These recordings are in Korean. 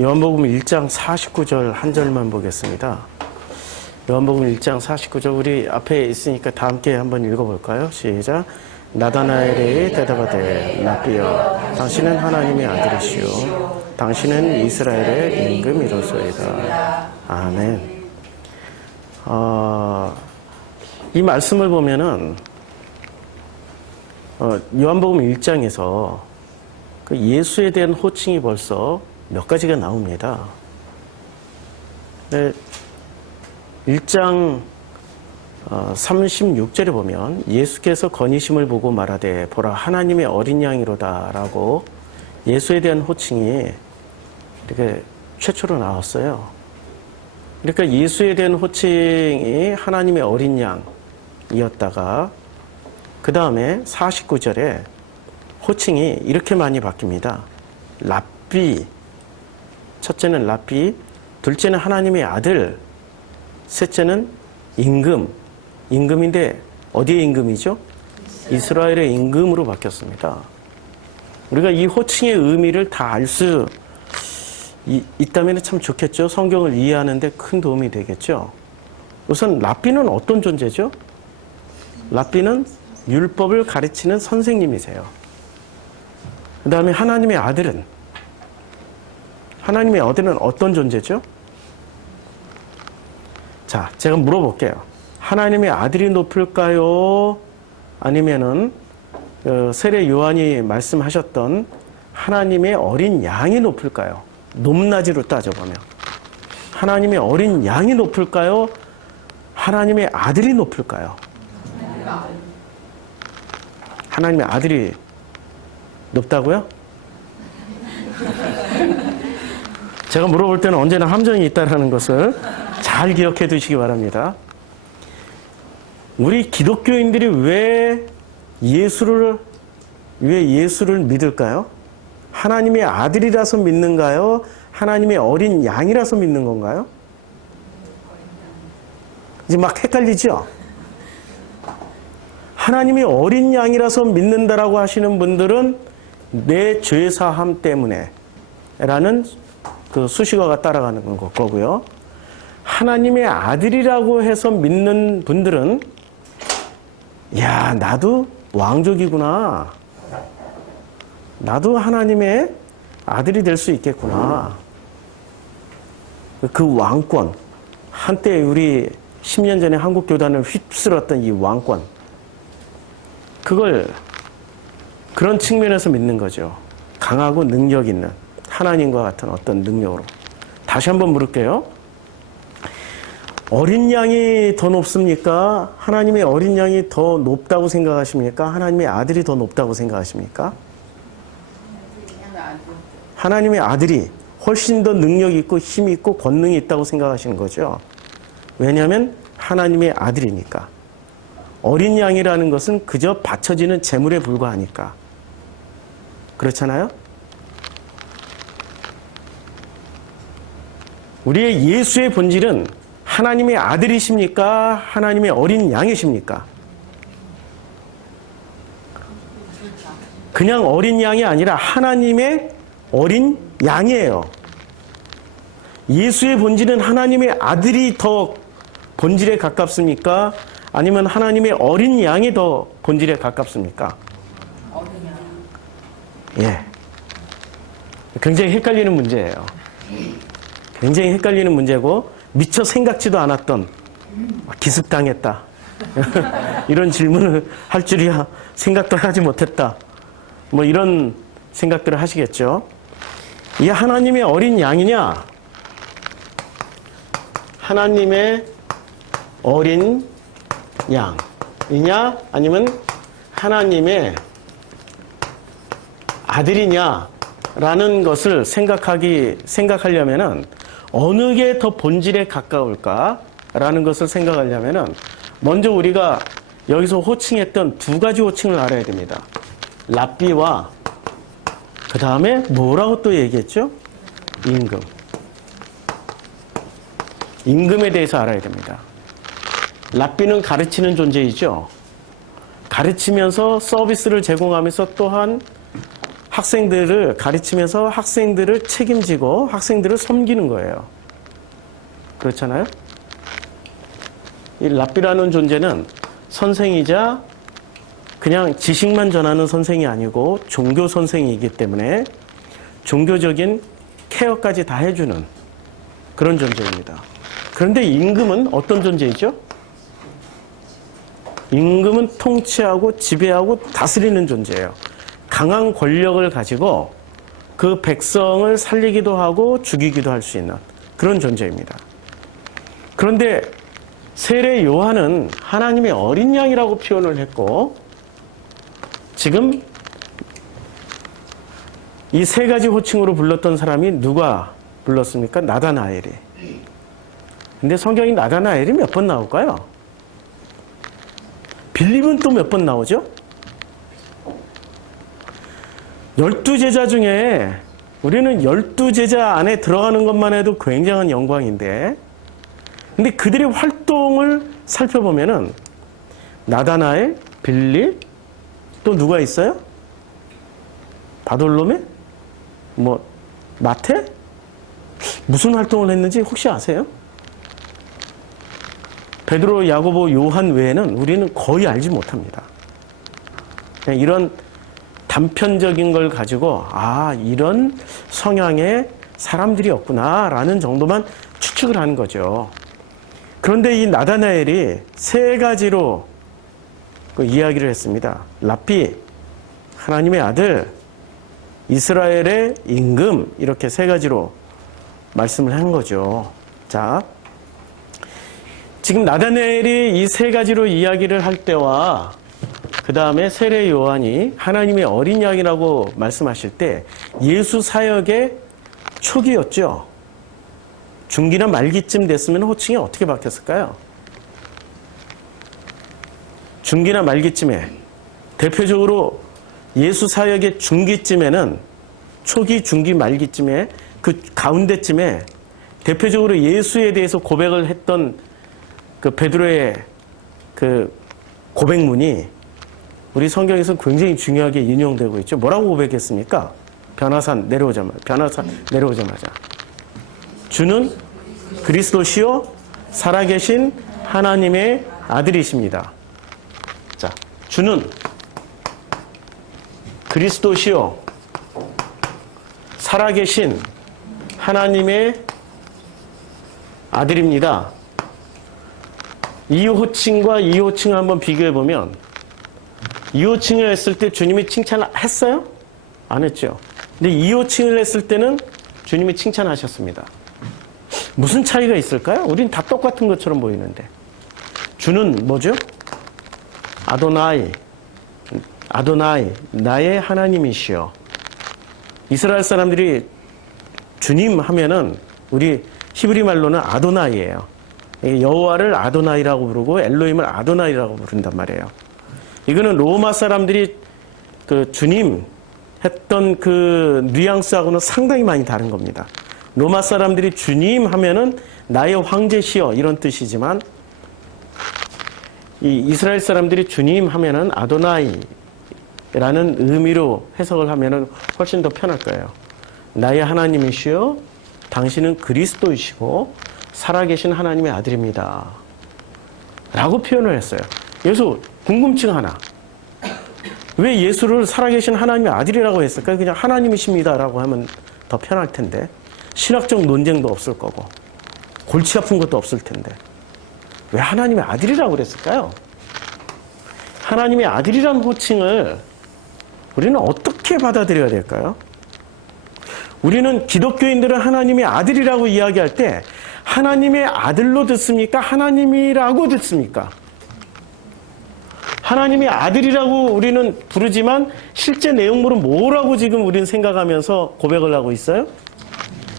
요한복음 1장 49절 한 절만 보겠습니다. 요한복음 1장 49절 우리 앞에 있으니까 다 함께 한번 읽어볼까요? 시작. 나다나엘이 대답하되 라삐여 당신은 하나님의 아들이시오 당신은 이스라엘의 임금이로소이다. 아멘. 이 말씀을 보면은 요한복음 1장에서 그 예수에 대한 호칭이 벌써 몇 가지가 나옵니다. 1장 36절에 보면 예수께서 건의심을 보고 말하되 보라 하나님의 어린 양이로다 라고 예수에 대한 호칭이 이렇게 최초로 나왔어요. 그러니까 예수에 대한 호칭이 하나님의 어린 양이었다가 그 다음에 49절에 호칭이 이렇게 많이 바뀝니다. 랍비, 첫째는 랍비, 둘째는 하나님의 아들, 셋째는 임금, 임금인데 어디의 임금이죠? 이스라엘의 임금으로 바뀌었습니다. 우리가 이 호칭의 의미를 다 알 수 있다면 참 좋겠죠. 성경을 이해하는 데 큰 도움이 되겠죠. 우선 랍비는 어떤 존재죠? 랍비는 율법을 가르치는 선생님이세요. 그 다음에 하나님의 아들은 어떤 존재죠? 자, 제가 물어볼게요. 하나님의 아들이 높을까요? 아니면은 세례 요한이 말씀하셨던 하나님의 어린 양이 높을까요? 높낮이로 따져보면 하나님의 어린 양이 높을까요? 하나님의 아들이 높을까요? 하나님의 아들이 높다고요? 제가 물어볼 때는 언제나 함정이 있다는 것을 잘 기억해 두시기 바랍니다. 우리 기독교인들이 왜 예수를 믿을까요? 하나님의 아들이라서 믿는가요? 하나님의 어린 양이라서 믿는 건가요? 이제 막 헷갈리죠? 하나님의 어린 양이라서 믿는다라고 하시는 분들은 내 죄사함 때문에 라는 그 수식어가 따라가는 거고요. 하나님의 아들이라고 해서 믿는 분들은 야, 나도 왕족이구나. 나도 하나님의 아들이 될 수 있겠구나. 그 왕권, 한때 우리 10년 전에 한국 교단을 휩쓸었던 이 왕권, 그런 측면에서 믿는 거죠. 강하고 능력 있는 하나님과 같은 어떤 능력으로. 다시 한번 물을게요. 어린 양이 더 높습니까? 하나님의 어린 양이 더 높다고 생각하십니까? 하나님의 아들이 더 높다고 생각하십니까? 하나님의 아들이 훨씬 더 능력 있고 힘 있고 권능이 있다고 생각하시는 거죠. 왜냐하면 하나님의 아들이니까. 어린 양이라는 것은 그저 바쳐지는 제물에 불과하니까. 그렇잖아요? 우리의 예수의 본질은 하나님의 아들이십니까? 하나님의 어린 양이십니까? 그냥 어린 양이 아니라 하나님의 어린 양이에요. 예수의 본질은 하나님의 아들이 더 본질에 가깝습니까? 아니면 하나님의 어린 양이 더 본질에 가깝습니까? 예. 굉장히 헷갈리는 문제예요. 굉장히 헷갈리는 문제고 미처 생각지도 않았던 기습당했다. 이런 질문을 할 줄이야 생각도 하지 못했다. 뭐 이런 생각들을 하시겠죠. 이 하나님의 어린 양이냐? 하나님의 어린 양이냐? 아니면 하나님의 아들이냐라는 것을 생각하려면은 어느 게 더 본질에 가까울까라는 것을 생각하려면은 먼저 우리가 여기서 호칭했던 두 가지 호칭을 알아야 됩니다. 랍비와 그 다음에 뭐라고 또 얘기했죠? 임금. 임금에 대해서 알아야 됩니다. 랍비는 가르치는 존재이죠. 가르치면서 서비스를 제공하면서 또한 학생들을 가르치면서 학생들을 책임지고 학생들을 섬기는 거예요. 그렇잖아요? 이 랍비라는 존재는 선생이자 그냥 지식만 전하는 선생이 아니고 종교 선생이기 때문에 종교적인 케어까지 다 해주는 그런 존재입니다. 그런데 임금은 어떤 존재이죠? 임금은 통치하고 지배하고 다스리는 존재예요. 강한 권력을 가지고 그 백성을 살리기도 하고 죽이기도 할 수 있는 그런 존재입니다. 그런데 세례 요한은 하나님의 어린 양이라고 표현을 했고 지금 이 세 가지 호칭으로 불렀던 사람이 누가 불렀습니까? 나다나엘이. 근데 성경이 나다나엘이 몇 번 나올까요? 빌립은 또 몇 번 나오죠? 12제자 중에 우리는 12제자 안에 들어가는 것만 해도 굉장한 영광인데 근데 그들의 활동을 살펴보면은 나다나엘, 빌립, 또 누가 있어요? 바돌로메? 뭐 마태? 무슨 활동을 했는지 혹시 아세요? 베드로, 야고보, 요한 외에는 우리는 거의 알지 못합니다. 그냥 이런 단편적인 걸 가지고 이런 성향의 사람들이었구나라는 정도만 추측을 하는 거죠. 그런데 이 나다나엘이 세 가지로 그 이야기를 했습니다. 랍비, 하나님의 아들, 이스라엘의 임금 이렇게 세 가지로 말씀을 한 거죠. 자, 지금 나다나엘이 이 세 가지로 이야기를 할 때와 그 다음에 세례 요한이 하나님의 어린 양이라고 말씀하실 때 예수 사역의 초기였죠. 중기나 말기쯤 됐으면 호칭이 어떻게 바뀌었을까요? 중기나 말기쯤에 대표적으로 예수 사역의 중기쯤에는 초기, 중기, 말기쯤에 그 가운데쯤에 대표적으로 예수에 대해서 고백을 했던 그 베드로의 그 고백문이 우리 성경에서 굉장히 중요하게 인용되고 있죠. 뭐라고 고백했습니까? 변화산 내려오자마자 주는 그리스도시요 살아계신 하나님의 아들이십니다. 자, 주는 그리스도시요 살아계신 하나님의 아들입니다. 이 호칭과 이 호칭을 한번 비교해 보면 이 호칭을 했을 때 주님이 칭찬을 했어요? 안 했죠. 근데 이 호칭을 했을 때는 주님이 칭찬하셨습니다. 무슨 차이가 있을까요? 우린 다 똑같은 것처럼 보이는데. 주는 뭐죠? 아도나이, 나의 하나님이시여. 이스라엘 사람들이 주님 하면은 우리 히브리 말로는 아도나이예요. 여호와를 아도나이라고 부르고 엘로힘을 아도나이라고 부른단 말이에요. 이거는 로마 사람들이 그 주님 했던 그 뉘앙스하고는 상당히 많이 다른 겁니다. 로마 사람들이 주님 하면은 나의 황제시여 이런 뜻이지만 이 이스라엘 사람들이 주님 하면은 아도나이라는 의미로 해석을 하면은 훨씬 더 편할 거예요. 나의 하나님이시여 당신은 그리스도이시고 살아계신 하나님의 아들입니다. 라고 표현을 했어요. 여기서 궁금증 하나. 왜 예수를 살아계신 하나님의 아들이라고 했을까요? 그냥 하나님이십니다 라고 하면 더 편할 텐데. 신학적 논쟁도 없을 거고 골치 아픈 것도 없을 텐데 왜 하나님의 아들이라고 그랬을까요? 하나님의 아들이라는 호칭을 우리는 어떻게 받아들여야 될까요? 우리는 기독교인들은 하나님의 아들이라고 이야기할 때 하나님의 아들로 듣습니까? 하나님이라고 듣습니까? 하나님의 아들이라고 우리는 부르지만 실제 내용물은 뭐라고 지금 우리는 생각하면서 고백을 하고 있어요?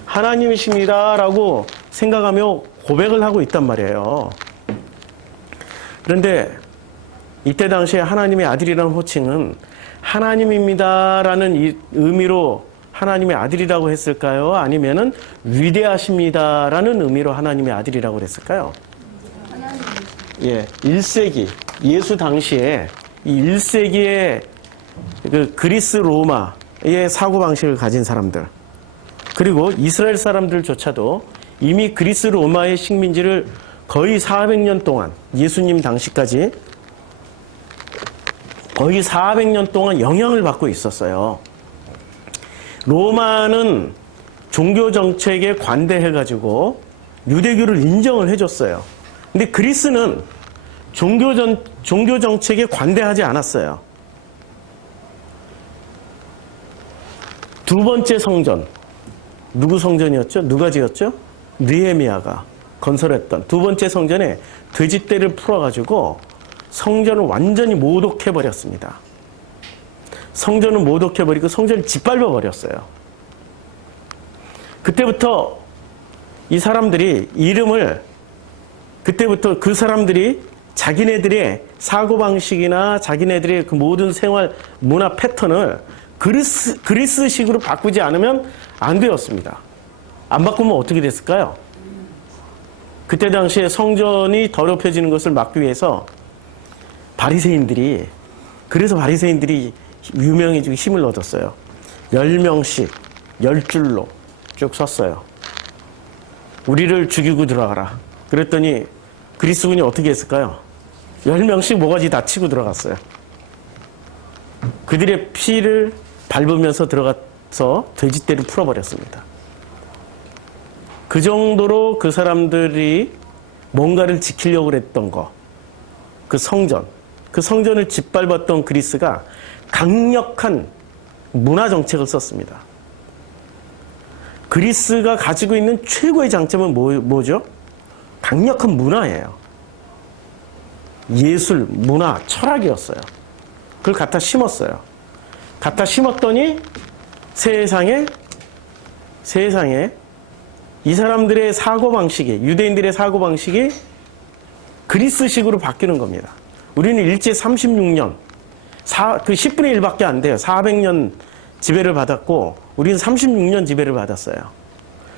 하나님이십니다 라고 생각하며 고백을 하고 있단 말이에요. 그런데 이때 당시에 하나님의 아들이라는 호칭은 하나님입니다 라는 이 의미로 하나님의 아들이라고 했을까요? 아니면은 위대하십니다 라는 의미로 하나님의 아들이라고 그랬을까요? 예, 1세기 예수 당시에 이 1세기의 그 그리스 로마 사고방식을 가진 사람들, 그리고 이스라엘 사람들조차도 이미 그리스 로마의 식민지를 거의 400년 동안, 예수님 당시까지 거의 400년 동안 영향을 받고 있었어요. 로마는 종교 정책에 관대해가지고 유대교를 인정을 해줬어요. 근데 그리스는 종교 정책에 관대하지 않았어요. 두 번째 성전, 누구 성전이었죠? 누가 지었죠? 느헤미야가 건설했던 두 번째 성전에 돼지떼를 풀어가지고 성전을 완전히 모독해버렸습니다. 성전을 모독해버리고 성전을 짓밟아버렸어요. 그때부터 이 사람들이 그때부터 그 사람들이 자기네들의 사고방식이나 자기네들의 그 모든 생활 문화 패턴을 그리스식으로 바꾸지 않으면 안 되었습니다. 안 바꾸면 어떻게 됐을까요? 그때 당시에 성전이 더럽혀지는 것을 막기 위해서 그래서 바리새인들이 유명해지고 힘을 얻었어요. 10명씩 10줄로 쭉 섰어요. 우리를 죽이고 들어가라. 그랬더니 그리스군이 어떻게 했을까요? 10명씩 모가지 다 치고 들어갔어요. 그들의 피를 밟으면서 들어가서 돼지떼를 풀어버렸습니다. 그 정도로 그 사람들이 뭔가를 지키려고 했던 거, 그 성전을 짓밟았던 그리스가 강력한 문화 정책을 썼습니다. 그리스가 가지고 있는 최고의 장점은 뭐죠? 강력한 문화예요. 예술, 문화, 철학이었어요. 그걸 갖다 심었어요. 갖다 심었더니 세상에 이 사람들의 사고방식이, 유대인들의 사고방식이 그리스식으로 바뀌는 겁니다. 우리는 일제 36년, 그 10분의 1밖에 안 돼요. 400년 지배를 받았고 우리는 36년 지배를 받았어요.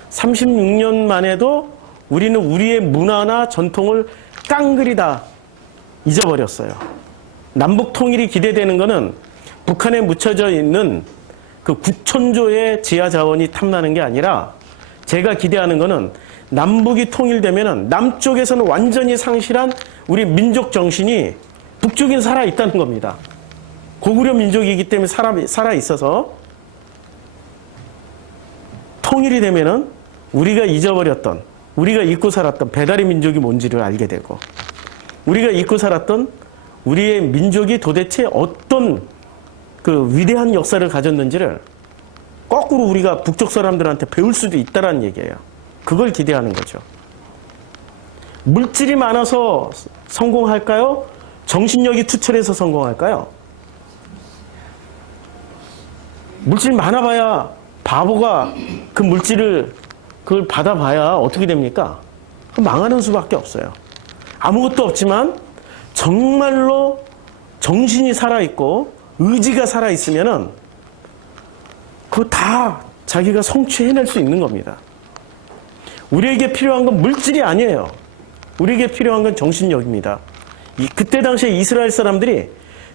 36년 만에도 우리는 우리의 문화나 전통을 깡그리 다 잊어버렸어요. 남북 통일이 기대되는 것은 북한에 묻혀져 있는 그 9천조의 지하 자원이 탐나는 게 아니라 제가 기대하는 것은 남북이 통일되면 남쪽에서는 완전히 상실한 우리 민족 정신이 북쪽엔 살아있다는 겁니다. 고구려 민족이기 때문에 살아있어서 통일이 되면은 우리가 잊어버렸던, 우리가 잊고 살았던 배다리 민족이 뭔지를 알게 되고, 우리가 잊고 살았던 우리의 민족이 도대체 어떤 그 위대한 역사를 가졌는지를 거꾸로 우리가 북쪽 사람들한테 배울 수도 있다는 얘기예요. 그걸 기대하는 거죠. 물질이 많아서 성공할까요? 정신력이 투철해서 성공할까요? 물질 많아봐야 바보가 그 물질을 그걸 받아봐야 어떻게 됩니까? 망하는 수밖에 없어요. 아무것도 없지만 정말로 정신이 살아있고 의지가 살아있으면은 그거 다 자기가 성취해낼 수 있는 겁니다. 우리에게 필요한 건 물질이 아니에요. 우리에게 필요한 건 정신력입니다. 그때 당시에 이스라엘 사람들이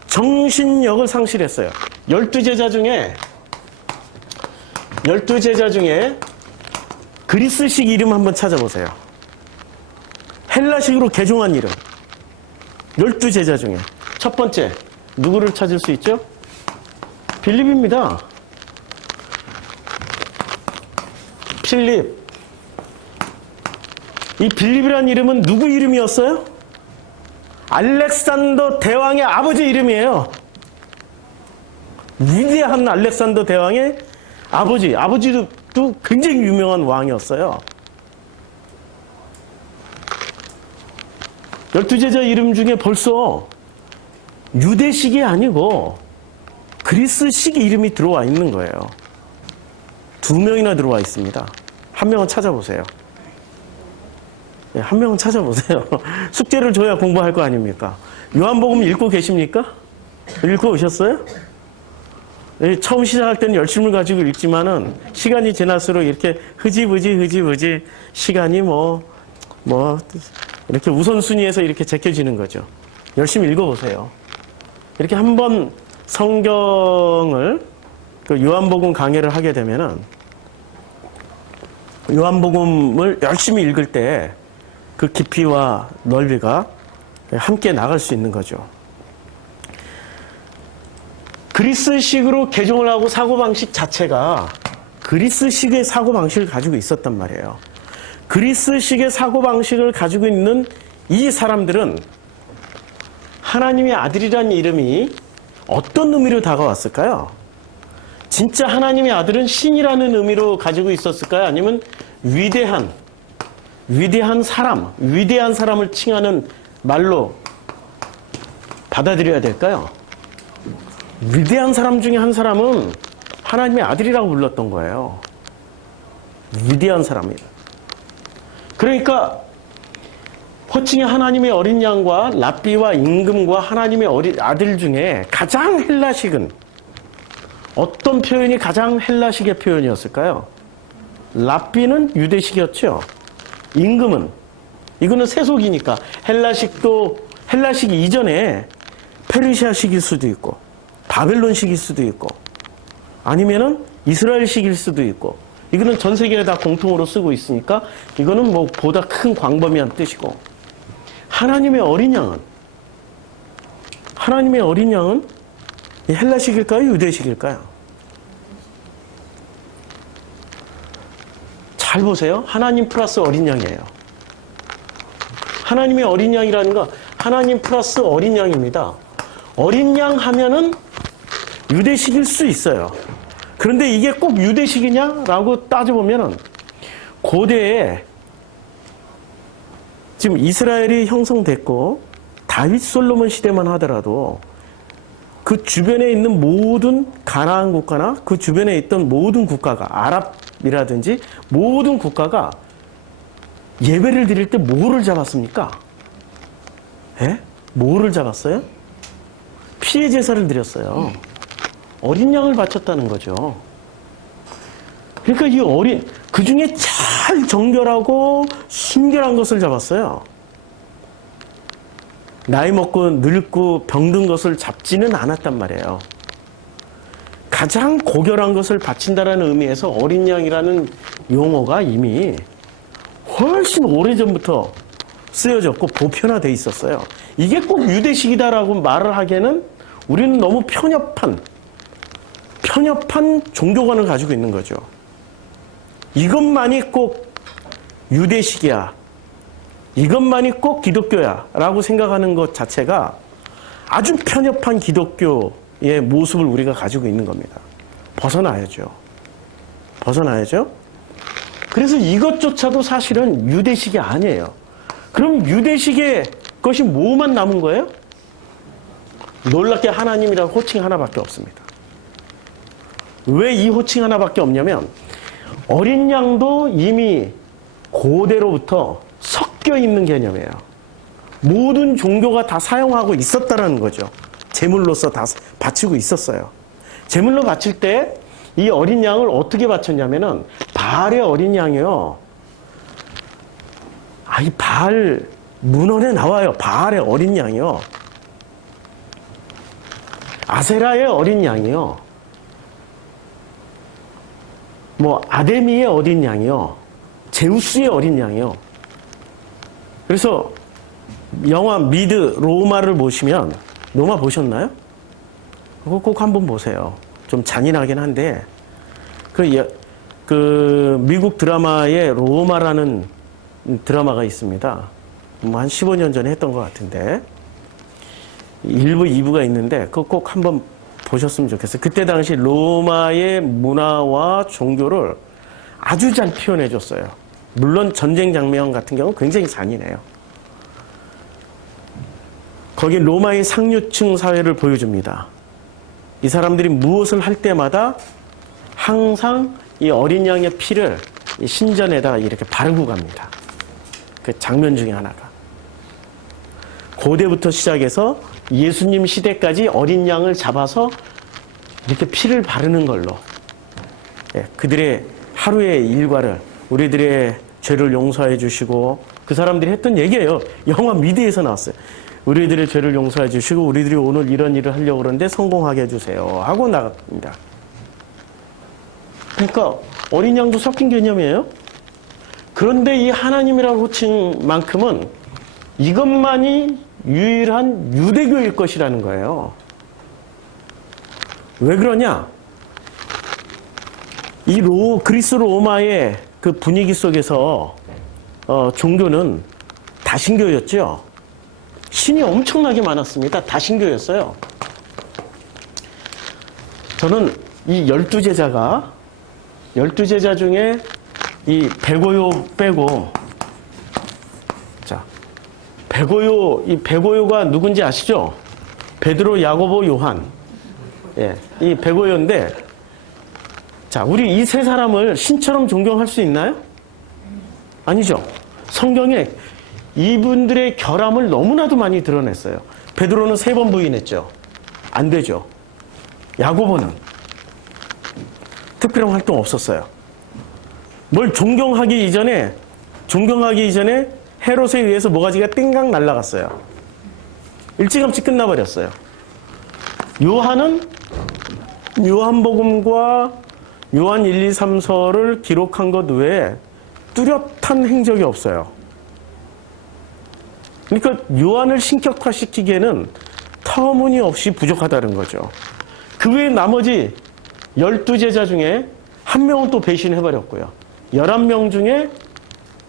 정신력을 상실했어요. 12제자 중에 그리스식 이름 한번 찾아보세요. 헬라식으로 개종한 이름. 12제자 중에 첫 번째 누구를 찾을 수 있죠? 빌립입니다. 필립. 이 빌립이라는 이름은 누구 이름이었어요? 알렉산더 대왕의 아버지 이름이에요. 위대한 알렉산더 대왕의 아버지도 굉장히 유명한 왕이었어요. 12제자 이름 중에 벌써 유대식이 아니고 그리스식 이름이 들어와 있는 거예요. 2명이나 들어와 있습니다. 한 명은 찾아보세요. 한 명은 찾아보세요. 숙제를 줘야 공부할 거 아닙니까? 요한복음 읽고 계십니까? 읽고 오셨어요? 처음 시작할 때는 열심을 가지고 읽지만은 시간이 지날수록 이렇게 흐지부지 시간이 이렇게 우선순위에서 이렇게 제껴지는 거죠. 열심히 읽어보세요. 이렇게 한번 성경을 그 요한복음 강해를 하게 되면은 요한복음을 열심히 읽을 때 그 깊이와 넓이가 함께 나갈 수 있는 거죠. 그리스식으로 개종을 하고 사고방식 자체가 그리스식의 사고방식을 가지고 있었단 말이에요. 그리스식의 사고방식을 가지고 있는 이 사람들은 하나님의 아들이라는 이름이 어떤 의미로 다가왔을까요? 진짜 하나님의 아들은 신이라는 의미로 가지고 있었을까요? 아니면 위대한 사람, 위대한 사람을 칭하는 말로 받아들여야 될까요? 위대한 사람 중에 한 사람은 하나님의 아들이라고 불렀던 거예요. 위대한 사람이다. 그러니까 호칭이 하나님의 어린 양과 랍비와 임금과 하나님의 아들 중에 가장 헬라식은 어떤 표현이 가장 헬라식의 표현이었을까요? 랍비는 유대식이었죠. 임금은 이거는 세속이니까 헬라식 이전에 페르시아식일 수도 있고 바벨론식일 수도 있고 아니면은 이스라엘식일 수도 있고 이거는 전 세계에 다 공통으로 쓰고 있으니까 이거는 뭐 보다 큰 광범위한 뜻이고 하나님의 어린 양은 헬라식일까요? 유대식일까요? 잘 보세요. 하나님 플러스 어린 양이에요. 하나님의 어린 양이라는 건 하나님 플러스 어린 양입니다. 어린 양 하면은 유대식일 수 있어요. 그런데 이게 꼭 유대식이냐라고 따져보면은 고대에 지금 이스라엘이 형성됐고 다윗 솔로몬 시대만 하더라도 그 주변에 있는 모든 가나안 국가나 그 주변에 있던 모든 국가가 아랍이라든지 모든 국가가 예배를 드릴 때 뭐를 잡았습니까? 예? 뭐를 잡았어요? 피해 제사를 드렸어요. 어린 양을 바쳤다는 거죠. 그러니까 그 중에 잘 정결하고 순결한 것을 잡았어요. 나이 먹고 늙고 병든 것을 잡지는 않았단 말이에요. 가장 고결한 것을 바친다라는 의미에서 어린 양이라는 용어가 이미 훨씬 오래전부터 쓰여졌고 보편화되어 있었어요. 이게 꼭 유대식이다라고 말을 하기에는 우리는 너무 편협한 종교관을 가지고 있는 거죠. 이것만이 꼭 유대식이야. 이것만이 꼭 기독교야. 라고 생각하는 것 자체가 아주 편협한 기독교의 모습을 우리가 가지고 있는 겁니다. 벗어나야죠. 그래서 이것조차도 사실은 유대식이 아니에요. 그럼 유대식의 것이 뭐만 남은 거예요? 놀랍게 하나님이라는 호칭 하나밖에 없습니다. 왜 이 호칭 하나밖에 없냐면 어린 양도 이미 고대로부터 섞여 있는 개념이에요. 모든 종교가 다 사용하고 있었다는 거죠. 제물로서 다 바치고 있었어요. 제물로 바칠 때 이 어린 양을 어떻게 바쳤냐면은 바알의 어린 양이요. 이 바알 문헌에 나와요. 바알의 어린 양이요. 아세라의 어린 양이요. 아데미의 어린 양이요. 제우스의 어린 양이요. 그래서 영화 미드 로마를 보시면 로마 보셨나요? 그거 꼭 한번 보세요. 좀 잔인하긴 한데 그 미국 드라마에 로마라는 드라마가 있습니다. 한 15년 전에 했던 것 같은데 1부, 2부가 있는데 그거 꼭 한번 보셨으면 좋겠어요. 그때 당시 로마의 문화와 종교를 아주 잘 표현해 줬어요. 물론 전쟁 장면 같은 경우는 굉장히 잔인해요. 거기 로마의 상류층 사회를 보여줍니다. 이 사람들이 무엇을 할 때마다 항상 이 어린 양의 피를 이 신전에다 이렇게 바르고 갑니다. 그 장면 중에 하나가. 고대부터 시작해서 예수님 시대까지 어린 양을 잡아서 이렇게 피를 바르는 걸로 그들의 하루의 일과를 우리들의 죄를 용서해 주시고 그 사람들이 했던 얘기예요. 영화 미드에서 나왔어요. 우리들의 죄를 용서해 주시고 우리들이 오늘 이런 일을 하려고 그러는데 성공하게 해주세요 하고 나갑니다. 그러니까 어린 양도 섞인 개념이에요. 그런데 이 하나님이라고 호칭 만큼은 이것만이 유일한 유대교일 것이라는 거예요. 왜 그러냐? 이 그리스 로마의 그 분위기 속에서 종교는 다신교였죠. 신이 엄청나게 많았습니다. 다신교였어요. 저는 이 12제자 중에 이 베고요 빼고, 자, 이 베고요가 누군지 아시죠? 베드로, 야고보, 요한. 예, 이 베고요인데, 자, 우리 이 세 사람을 신처럼 존경할 수 있나요? 아니죠. 성경에 이분들의 결함을 너무나도 많이 드러냈어요. 베드로는 3번 부인했죠. 안 되죠. 야고보는 특별한 활동 없었어요. 뭘 존경하기 이전에 헤롯에 의해서 모가지가 띵강 날아갔어요. 일찌감치 끝나버렸어요. 요한은 요한복음과 요한 1, 2, 3서를 기록한 것 외에 뚜렷한 행적이 없어요. 그러니까 요한을 신격화시키기에는 터무니없이 부족하다는 거죠. 그 외에 나머지 12제자 중에 한 명은 또 배신해버렸고요. 11명 중에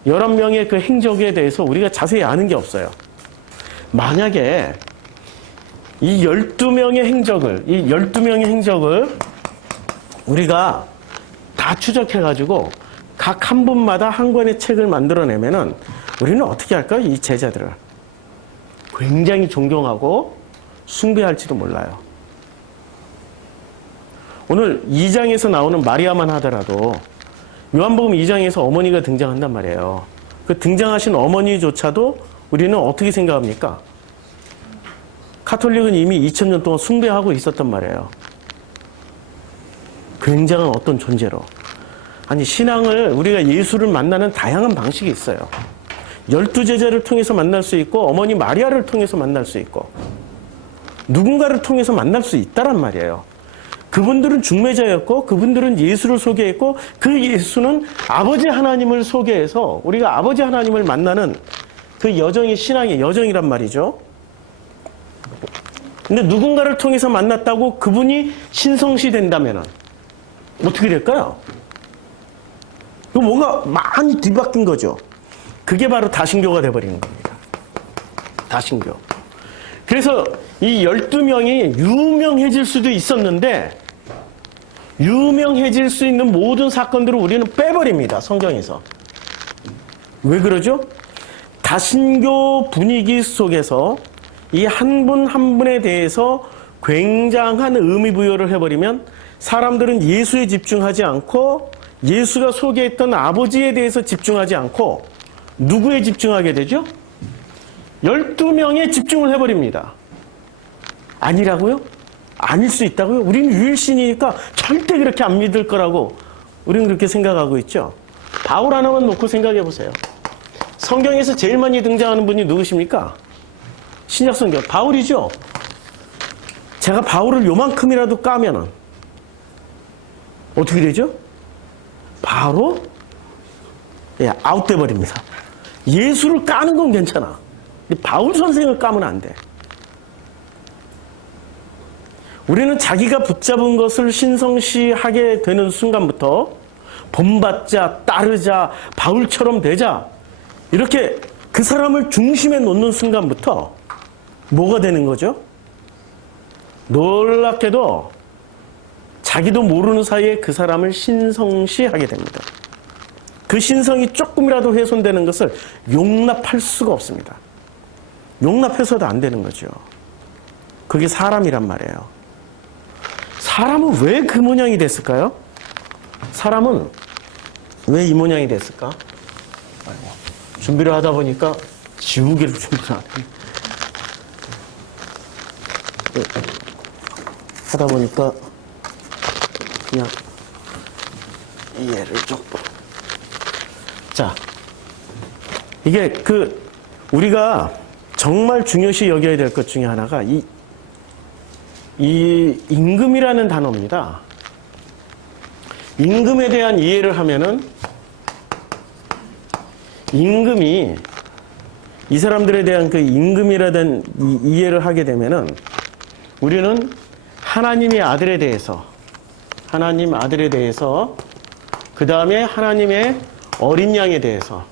11명의 그 행적에 대해서 우리가 자세히 아는 게 없어요. 만약에 이 12명의 행적을 우리가 다 추적해가지고 각 한 분마다 한 권의 책을 만들어내면은 우리는 어떻게 할까요? 이 제자들을 굉장히 존경하고 숭배할지도 몰라요. 오늘 2장에서 나오는 마리아만 하더라도 요한복음 2장에서 어머니가 등장한단 말이에요. 그 등장하신 어머니조차도 우리는 어떻게 생각합니까? 카톨릭은 이미 2000년 동안 숭배하고 있었단 말이에요. 굉장한 어떤 존재로. 아니, 신앙을 우리가 예수를 만나는 다양한 방식이 있어요. 12제자를 통해서 만날 수 있고, 어머니 마리아를 통해서 만날 수 있고, 누군가를 통해서 만날 수 있다란 말이에요. 그분들은 중매자였고, 그분들은 예수를 소개했고, 그 예수는 아버지 하나님을 소개해서 우리가 아버지 하나님을 만나는 그 여정이 신앙의 여정이란 말이죠. 근데 누군가를 통해서 만났다고 그분이 신성시 된다면 어떻게 될까요? 그 뭔가 많이 뒤바뀐 거죠. 그게 바로 다신교가 돼버리는 겁니다. 다신교. 그래서 이 12명이 유명해질 수도 있었는데, 유명해질 수 있는 모든 사건들을 우리는 빼버립니다. 성경에서. 왜 그러죠? 다신교 분위기 속에서 이 한 분 한 분에 대해서 굉장한 의미 부여를 해버리면 사람들은 예수에 집중하지 않고 예수가 소개했던 아버지에 대해서 집중하지 않고 누구에 집중하게 되죠? 12명에 집중을 해버립니다. 아니라고요? 아닐 수 있다고요? 우리는 유일신이니까 절대 그렇게 안 믿을 거라고 우리는 그렇게 생각하고 있죠. 바울 하나만 놓고 생각해 보세요. 성경에서 제일 많이 등장하는 분이 누구십니까? 신약 성경 바울이죠. 제가 바울을 요만큼이라도 까면은 어떻게 되죠? 바로 아웃돼 버립니다. 예수를 까는 건 괜찮아. 바울 선생을 까면 안 돼. 우리는 자기가 붙잡은 것을 신성시하게 되는 순간부터 본받자, 따르자, 바울처럼 되자, 이렇게 그 사람을 중심에 놓는 순간부터 뭐가 되는 거죠? 놀랍게도 자기도 모르는 사이에 그 사람을 신성시하게 됩니다. 그 신성이 조금이라도 훼손되는 것을 용납할 수가 없습니다. 용납해서도 안 되는 거죠. 그게 사람이란 말이에요. 사람은 왜 그 모양이 됐을까요? 사람은 왜 이 모양이 됐을까? 준비를 하다 보니까 지우개를 준비를 안 해. 하다 보니까 그냥 얘를 좀. 자, 이게 우리가 정말 중요시 여겨야 될 것 중에 하나가 이 임금이라는 단어입니다. 임금에 대한 이해를 하면은 임금이 이 사람들에 대한 그 임금이라든 이해를 하게 되면은 우리는 하나님의 아들에 대해서 그 다음에 하나님의 어린 양에 대해서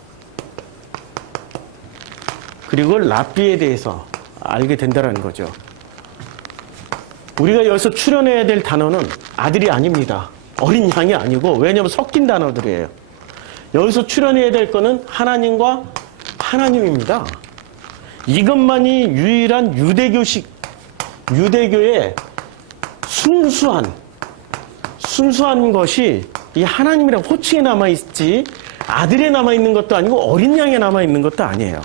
그리고 랍비에 대해서 알게 된다는 거죠. 우리가 여기서 추론해야 될 단어는 아들이 아닙니다. 어린 양이 아니고, 왜냐하면 섞인 단어들이에요. 여기서 추론해야 될 거는 하나님과 하나님입니다. 이것만이 유일한 유대교의 순수한 것이 이 하나님이랑 호칭에 남아있지 아들에 남아있는 것도 아니고 어린 양에 남아있는 것도 아니에요.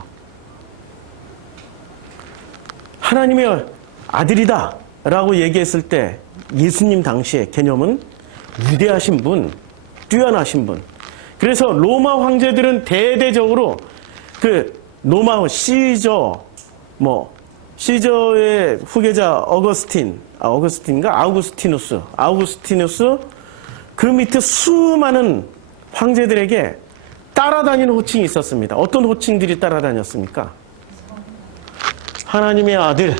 하나님의 아들이다 라고 얘기했을 때 예수님 당시의 개념은 위대하신 분, 뛰어나신 분. 그래서 로마 황제들은 대대적으로 그 로마 시저의 후계자 아우구스티누스 그 밑에 수많은 황제들에게 따라다니는 호칭이 있었습니다. 어떤 호칭들이 따라다녔습니까? 하나님의 아들,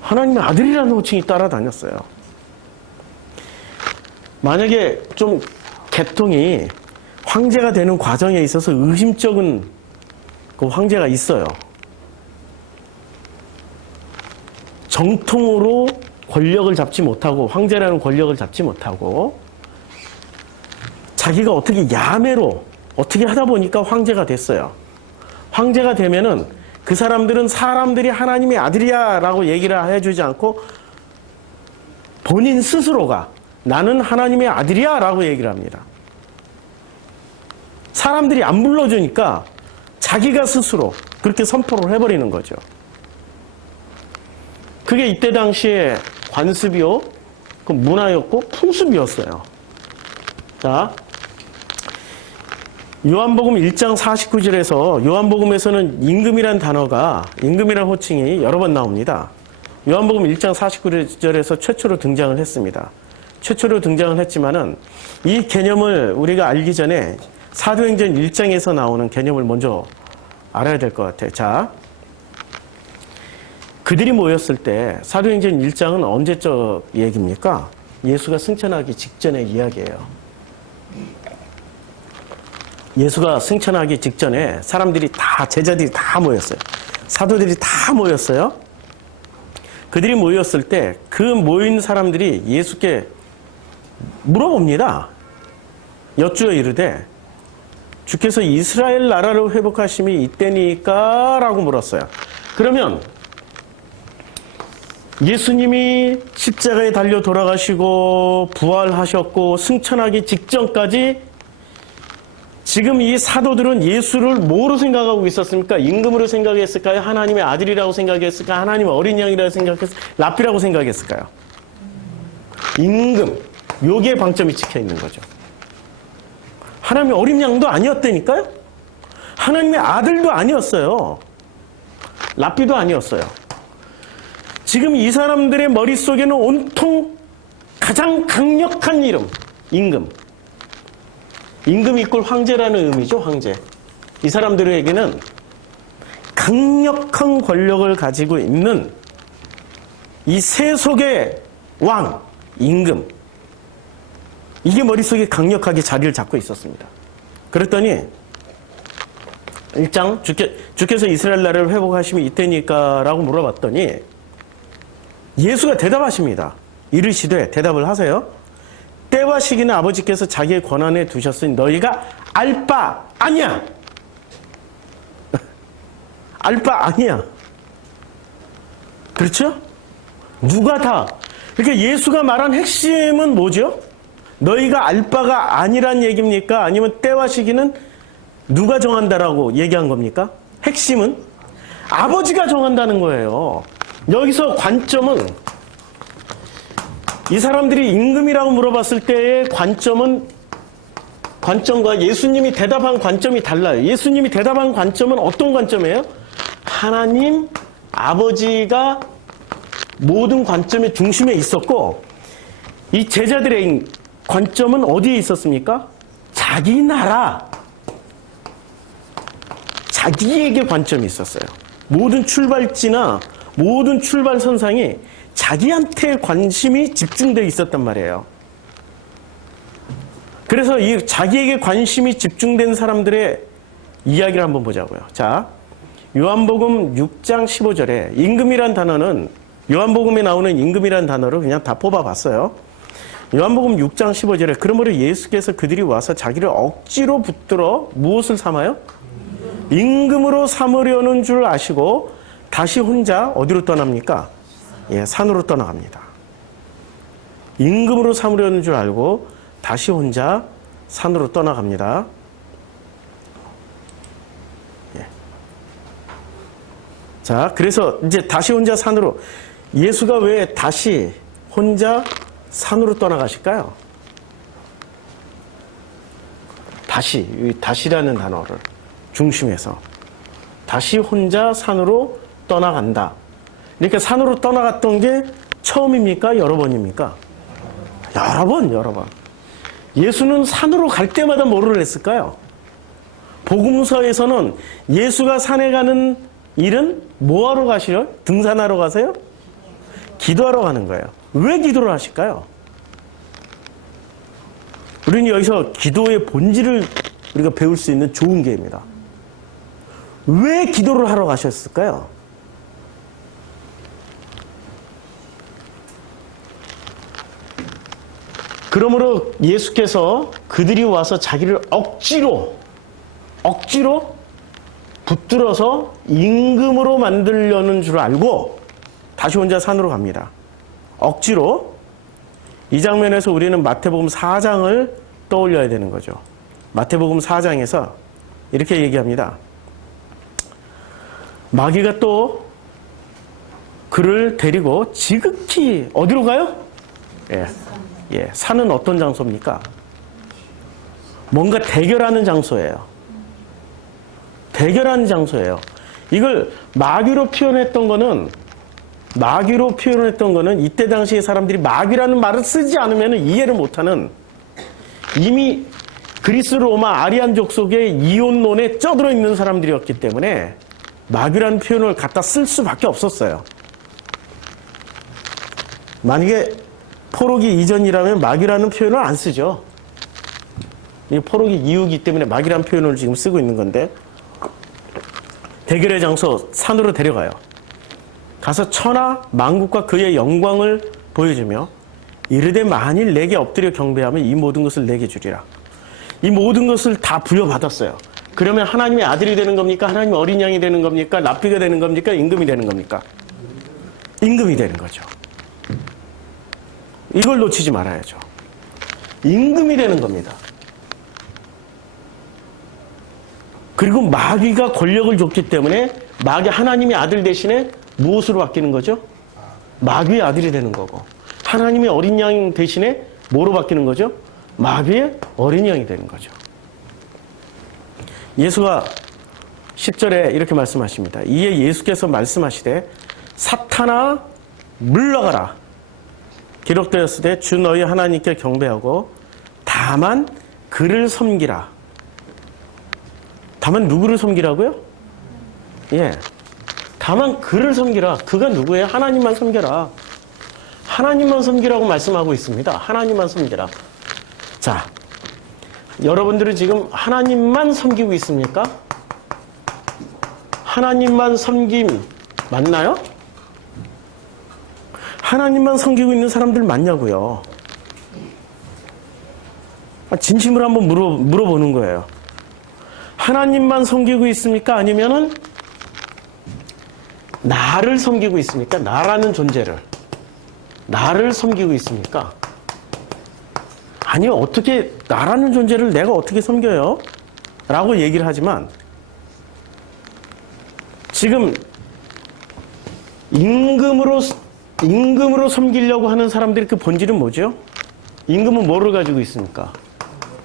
하나님의 아들이라는 호칭이 따라다녔어요. 만약에 좀 계통이 황제가 되는 과정에 있어서 의심적인 그 황제가 있어요. 정통으로 권력을 잡지 못하고, 황제라는 권력을 잡지 못하고, 자기가 어떻게 야매로 어떻게 하다 보니까 황제가 됐어요. 황제가 되면은 그 사람들은 사람들이 하나님의 아들이야 라고 얘기를 해주지 않고 본인 스스로가 나는 하나님의 아들이야 라고 얘기를 합니다. 사람들이 안 불러주니까 자기가 스스로 그렇게 선포를 해버리는 거죠. 그게 이때 당시에 관습이요, 그 문화였고 풍습이었어요. 자, 요한복음 1장 49절에서 요한복음에서는 임금이란 단어가, 임금이란 호칭이 여러 번 나옵니다. 요한복음 1장 49절에서 최초로 등장을 했습니다. 최초로 등장을 했지만은 이 개념을 우리가 알기 전에 사도행전 1장에서 나오는 개념을 먼저 알아야 될 것 같아요. 자, 그들이 모였을 때 사도행전 1장은 언제적 얘기입니까? 예수가 승천하기 직전의 이야기예요. 예수가 승천하기 직전에 사람들이 다, 제자들이 다 모였어요. 사도들이 다 모였어요. 그들이 모였을 때 그 모인 사람들이 예수께 물어봅니다. 여쭈어 이르되 주께서 이스라엘 나라를 회복하심이 이때니까? 라고 물었어요. 그러면 예수님이 십자가에 달려 돌아가시고 부활하셨고 승천하기 직전까지 지금 이 사도들은 예수를 뭐로 생각하고 있었습니까? 임금으로 생각했을까요? 하나님의 아들이라고 생각했을까요? 하나님의 어린 양이라고 생각했을까요? 랍비라고 생각했을까요? 임금, 여기에 방점이 찍혀 있는 거죠. 하나님의 어린 양도 아니었다니까요? 하나님의 아들도 아니었어요. 랍비도 아니었어요. 지금 이 사람들의 머릿속에는 온통 가장 강력한 이름, 임금. 임금 이꼴 황제라는 의미죠, 황제. 이 사람들에게는 강력한 권력을 가지고 있는 이 세속의 왕, 임금. 이게 머릿속에 강력하게 자리를 잡고 있었습니다. 그랬더니 1장 주께서 이스라엘 나라를 회복하심이 이때니까? 라고 물어봤더니 예수가 대답하십니다. 이르시되, 대답을 하세요. 때와 시기는 아버지께서 자기의 권한에 두셨으니 너희가 알 바 아니야. 알 바 아니야. 그렇죠? 누가 다. 그러니까 예수가 말한 핵심은 뭐죠? 너희가 알 바가 아니란 얘기입니까? 아니면 때와 시기는 누가 정한다라고 얘기한 겁니까? 핵심은 아버지가 정한다는 거예요. 여기서 관점은, 이 사람들이 임금이라고 물어봤을 때의 관점과 예수님이 대답한 관점이 달라요. 예수님이 대답한 관점은 어떤 관점이에요? 하나님, 아버지가 모든 관점의 중심에 있었고, 이 제자들의 관점은 어디에 있었습니까? 자기 나라, 자기에게 관점이 있었어요. 모든 출발지나 모든 출발선상이 자기한테 관심이 집중되어 있었단 말이에요. 그래서 이 자기에게 관심이 집중된 사람들의 이야기를 한번 보자고요. 자, 요한복음 6장 15절에 임금이란 단어는, 요한복음에 나오는 임금이란 단어를 그냥 다 뽑아봤어요. 요한복음 6장 15절에 그러므로 예수께서 그들이 와서 자기를 억지로 붙들어 무엇을 삼아요? 임금으로 삼으려는 줄 아시고 다시 혼자 어디로 떠납니까? 예, 산으로 떠나갑니다. 임금으로 삼으려는 줄 알고 다시 혼자 산으로 떠나갑니다. 예. 자, 그래서 이제 다시 혼자 산으로, 예수가 왜 다시 혼자 산으로 떠나가실까요? 다시, 이 다시라는 단어를 중심에서 다시 혼자 산으로 떠나간다. 그러니까 산으로 떠나갔던 게 처음입니까? 여러 번입니까? 여러 번. 예수는 산으로 갈 때마다 뭐를 했을까요? 복음서에서는 예수가 산에 가는 일은 뭐하러 가시죠? 등산하러 가세요? 기도하러 가는 거예요. 왜 기도를 하실까요? 우리는 여기서 기도의 본질을 우리가 배울 수 있는 좋은 기회입니다. 왜 기도를 하러 가셨을까요? 그러므로 예수께서 그들이 와서 자기를 억지로 붙들어서 임금으로 만들려는 줄 알고 다시 혼자 산으로 갑니다. 억지로. 이 장면에서 우리는 마태복음 4장을 떠올려야 되는 거죠. 마태복음 4장에서 이렇게 얘기합니다. 마귀가 또 그를 데리고 지극히 어디로 가요? 예, 산은 어떤 장소입니까? 뭔가 대결하는 장소예요. 대결하는 장소예요. 이걸 마귀로 표현했던 거는 이때 당시에 사람들이 마귀라는 말을 쓰지 않으면 이해를 못하는, 이미 그리스 로마 아리안족 속의 이혼론에 쩌들어 있는 사람들이었기 때문에 마귀라는 표현을 갖다 쓸 수밖에 없었어요. 만약에 포로기 이전이라면 마귀라는 표현을 안 쓰죠. 이 포로기 이후이기 때문에 마귀라는 표현을 지금 쓰고 있는 건데, 대결의 장소 산으로 데려가요. 가서 천하 만국과 그의 영광을 보여주며 이르되 만일 내게 엎드려 경배하면 이 모든 것을 내게 주리라. 이 모든 것을 다 부여받았어요. 그러면 하나님의 아들이 되는 겁니까? 하나님의 어린 양이 되는 겁니까? 랍비가 되는 겁니까? 임금이 되는 겁니까? 임금이 되는 거죠. 이걸 놓치지 말아야죠. 임금이 되는 겁니다. 그리고 마귀가 권력을 줬기 때문에 마귀 하나님의 아들 대신에 무엇으로 바뀌는 거죠? 마귀의 아들이 되는 거고, 하나님의 어린 양 대신에 뭐로 바뀌는 거죠? 마귀의 어린 양이 되는 거죠. 예수가 10절에 이렇게 말씀하십니다. 이에 예수께서 말씀하시되 사탄아 물러가라. 기록되었을 때 주 너희 하나님께 경배하고 다만 그를 섬기라. 다만 누구를 섬기라고요? 예. 다만 그를 섬기라. 그가 누구예요? 하나님만 섬겨라. 하나님만 섬기라고 말씀하고 있습니다. 하나님만 섬기라. 자, 여러분들은 지금 하나님만 섬기고 있습니까? 하나님만 섬김 맞나요? 하나님만 섬기고 있는 사람들 맞냐고요? 진심으로 한번 물어보는 거예요. 하나님만 섬기고 있습니까? 아니면은 나를 섬기고 있습니까? 나라는 존재를. 나를 섬기고 있습니까? 아니, 어떻게, 나라는 존재를 내가 어떻게 섬겨요? 라고 얘기를 하지만, 지금, 임금으로 섬기려고 하는 사람들의 그 본질은 뭐죠? 임금은 뭐를 가지고 있습니까?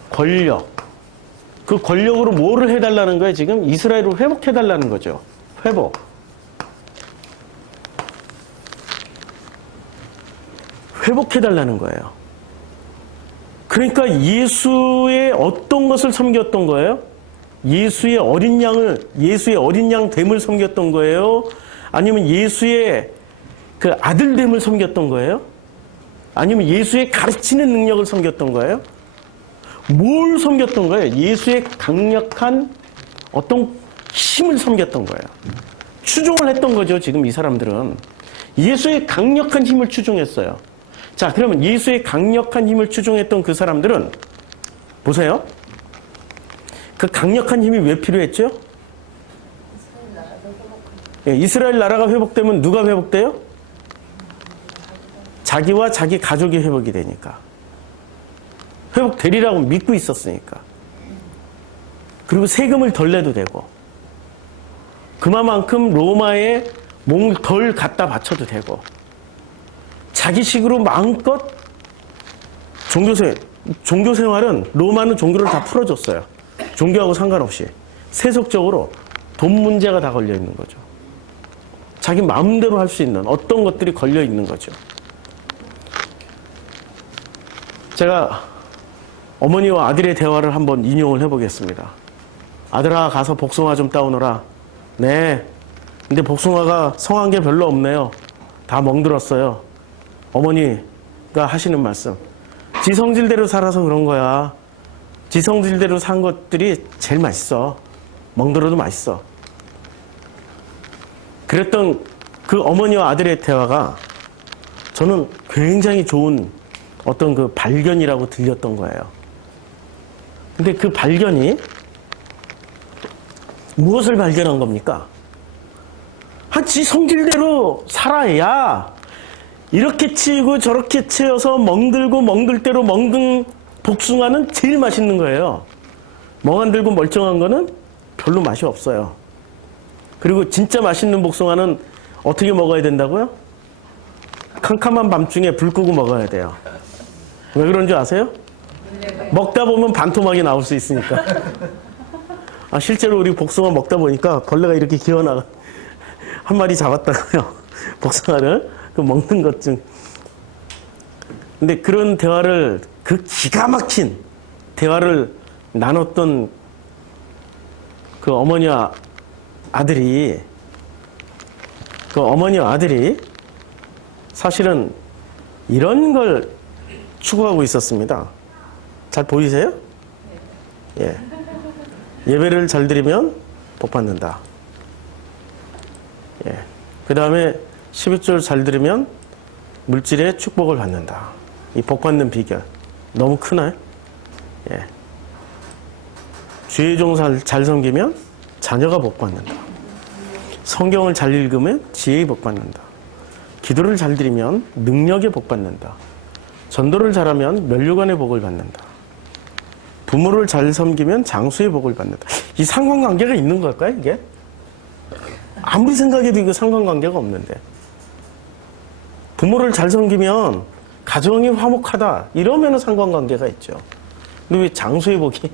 권력. 그 권력으로 뭐를 해달라는 거예요? 지금 이스라엘을 회복해달라는 거죠. 회복. 회복해달라는 거예요. 그러니까 예수의 어떤 것을 섬겼던 거예요? 예수의 어린 양 됨을 섬겼던 거예요? 아니면 예수의 그 아들됨을 섬겼던 거예요? 아니면 예수의 가르치는 능력을 섬겼던 거예요? 뭘 섬겼던 거예요? 예수의 강력한 어떤 힘을 섬겼던 거예요. 추종을 했던 거죠, 지금 이 사람들은. 예수의 강력한 힘을 추종했어요. 자, 그러면 예수의 강력한 힘을 추종했던 그 사람들은, 보세요. 그 강력한 힘이 왜 필요했죠? 이스라엘 나라가 회복되면 누가 회복돼요? 자기와 자기 가족이 회복이 되니까. 회복되리라고 믿고 있었으니까. 그리고 세금을 덜 내도 되고, 그만큼 로마에 몸을 덜 갖다 바쳐도 되고, 자기식으로 마음껏 종교 생활은 로마는 종교를 다 풀어줬어요. 종교하고 상관없이. 세속적으로 돈 문제가 다 걸려 있는 거죠. 자기 마음대로 할 수 있는 어떤 것들이 걸려 있는 거죠. 제가 어머니와 아들의 대화를 한번 인용을 해보겠습니다. 아들아, 가서 복숭아 좀 따오너라. 네. 근데 복숭아가 성한 게 별로 없네요. 다 멍들었어요. 어머니가 하시는 말씀. 지 성질대로 살아서 그런 거야. 지 성질대로 산 것들이 제일 맛있어. 멍들어도 맛있어. 그랬던 그 어머니와 아들의 대화가 저는 굉장히 좋은 어떤 그 발견이라고 들렸던 거예요. 근데 그 발견이 무엇을 발견한 겁니까? 지 성질대로 살아야 이렇게 치이고 저렇게 치여서 멍들고 멍들 대로 멍든 복숭아는 제일 맛있는 거예요. 멍 안 들고 멀쩡한 거는 별로 맛이 없어요. 그리고 진짜 맛있는 복숭아는 어떻게 먹어야 된다고요? 캄캄한 밤중에 불 끄고 먹어야 돼요. 왜 그런 줄 아세요? 먹다 보면 반토막이 나올 수 있으니까. 실제로 우리 복숭아 먹다 보니까 벌레가 이렇게 기어나가. 한 마리 잡았다고요. 복숭아를. 그 먹는 것 중. 근데 그런 대화를, 그 기가 막힌 대화를 나눴던 그 어머니와 아들이, 사실은 이런 걸 추구하고 있었습니다. 잘 보이세요? 예. 예배를 잘 드리면 복 받는다. 예. 그 다음에 11절 잘 들으면 물질의 축복을 받는다. 이 복 받는 비결. 너무 크나요? 예. 주의 종 잘 섬기면 자녀가 복 받는다. 성경을 잘 읽으면 지혜의 복 받는다. 기도를 잘 드리면 능력의 복 받는다. 전도를 잘하면 면류관의 복을 받는다. 부모를 잘 섬기면 장수의 복을 받는다. 이 상관관계가 있는 걸까요, 이게? 아무리 생각해도 이거 상관관계가 없는데. 부모를 잘 섬기면 가정이 화목하다. 이러면 상관관계가 있죠. 근데 왜 장수의 복이?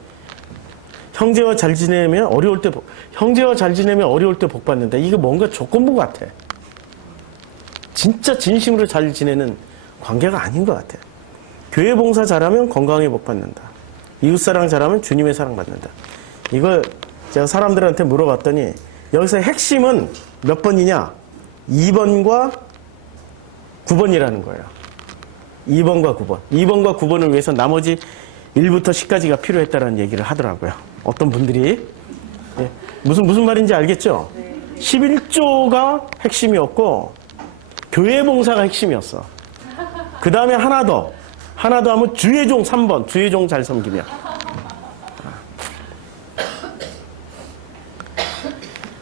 형제와 잘 지내면 어려울 때 복 받는다. 이게 뭔가 조건부 같아. 진짜 진심으로 잘 지내는 관계가 아닌 것 같아. 교회 봉사 잘하면 건강에 복 받는다. 이웃사랑 잘하면 주님의 사랑 받는다. 이걸 제가 사람들한테 물어봤더니 여기서 핵심은 몇 번이냐? 2번과 9번이라는 거예요. 2번과 9번. 2번과 9번을 위해서 나머지 1부터 10까지가 필요했다는 얘기를 하더라고요. 어떤 분들이. 예. 무슨 말인지 알겠죠? 11조가 핵심이었고 교회 봉사가 핵심이었어. 그 다음에 하나 더 하면 주의 종 3번. 주의 종 잘 섬기며.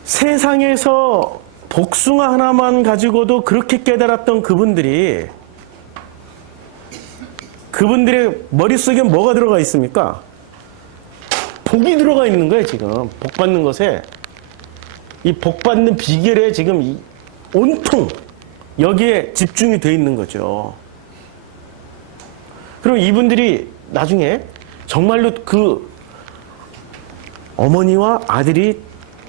세상에서 복숭아 하나만 가지고도 그렇게 깨달았던 그분들의 머릿속에 뭐가 들어가 있습니까? 복이 들어가 있는 거예요, 지금. 복 받는 것에. 이 복 받는 비결에 지금 온통 여기에 집중이 돼 있는 거죠. 그럼 이분들이 나중에 정말로 그 어머니와 아들이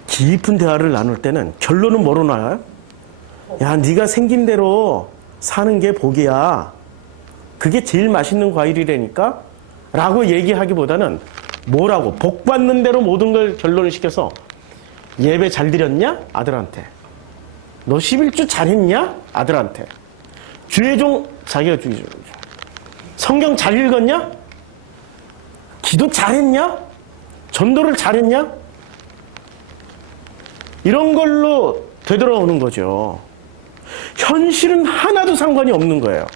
깊은 대화를 나눌 때는 결론은 뭐로 나와요? 야, 네가 생긴 대로 사는 게 복이야. 그게 제일 맛있는 과일이라니까 라고 얘기하기보다는 뭐라고? 복 받는 대로 모든 걸 결론을 시켜서 예배 잘 드렸냐? 아들한테. 너 11주 잘했냐? 아들한테. 주의 종, 자기가 주의 종. 성경 잘 읽었냐? 기도 잘했냐? 전도를 잘했냐? 이런 걸로 되돌아오는 거죠. 현실은 하나도 상관이 없는 거예요.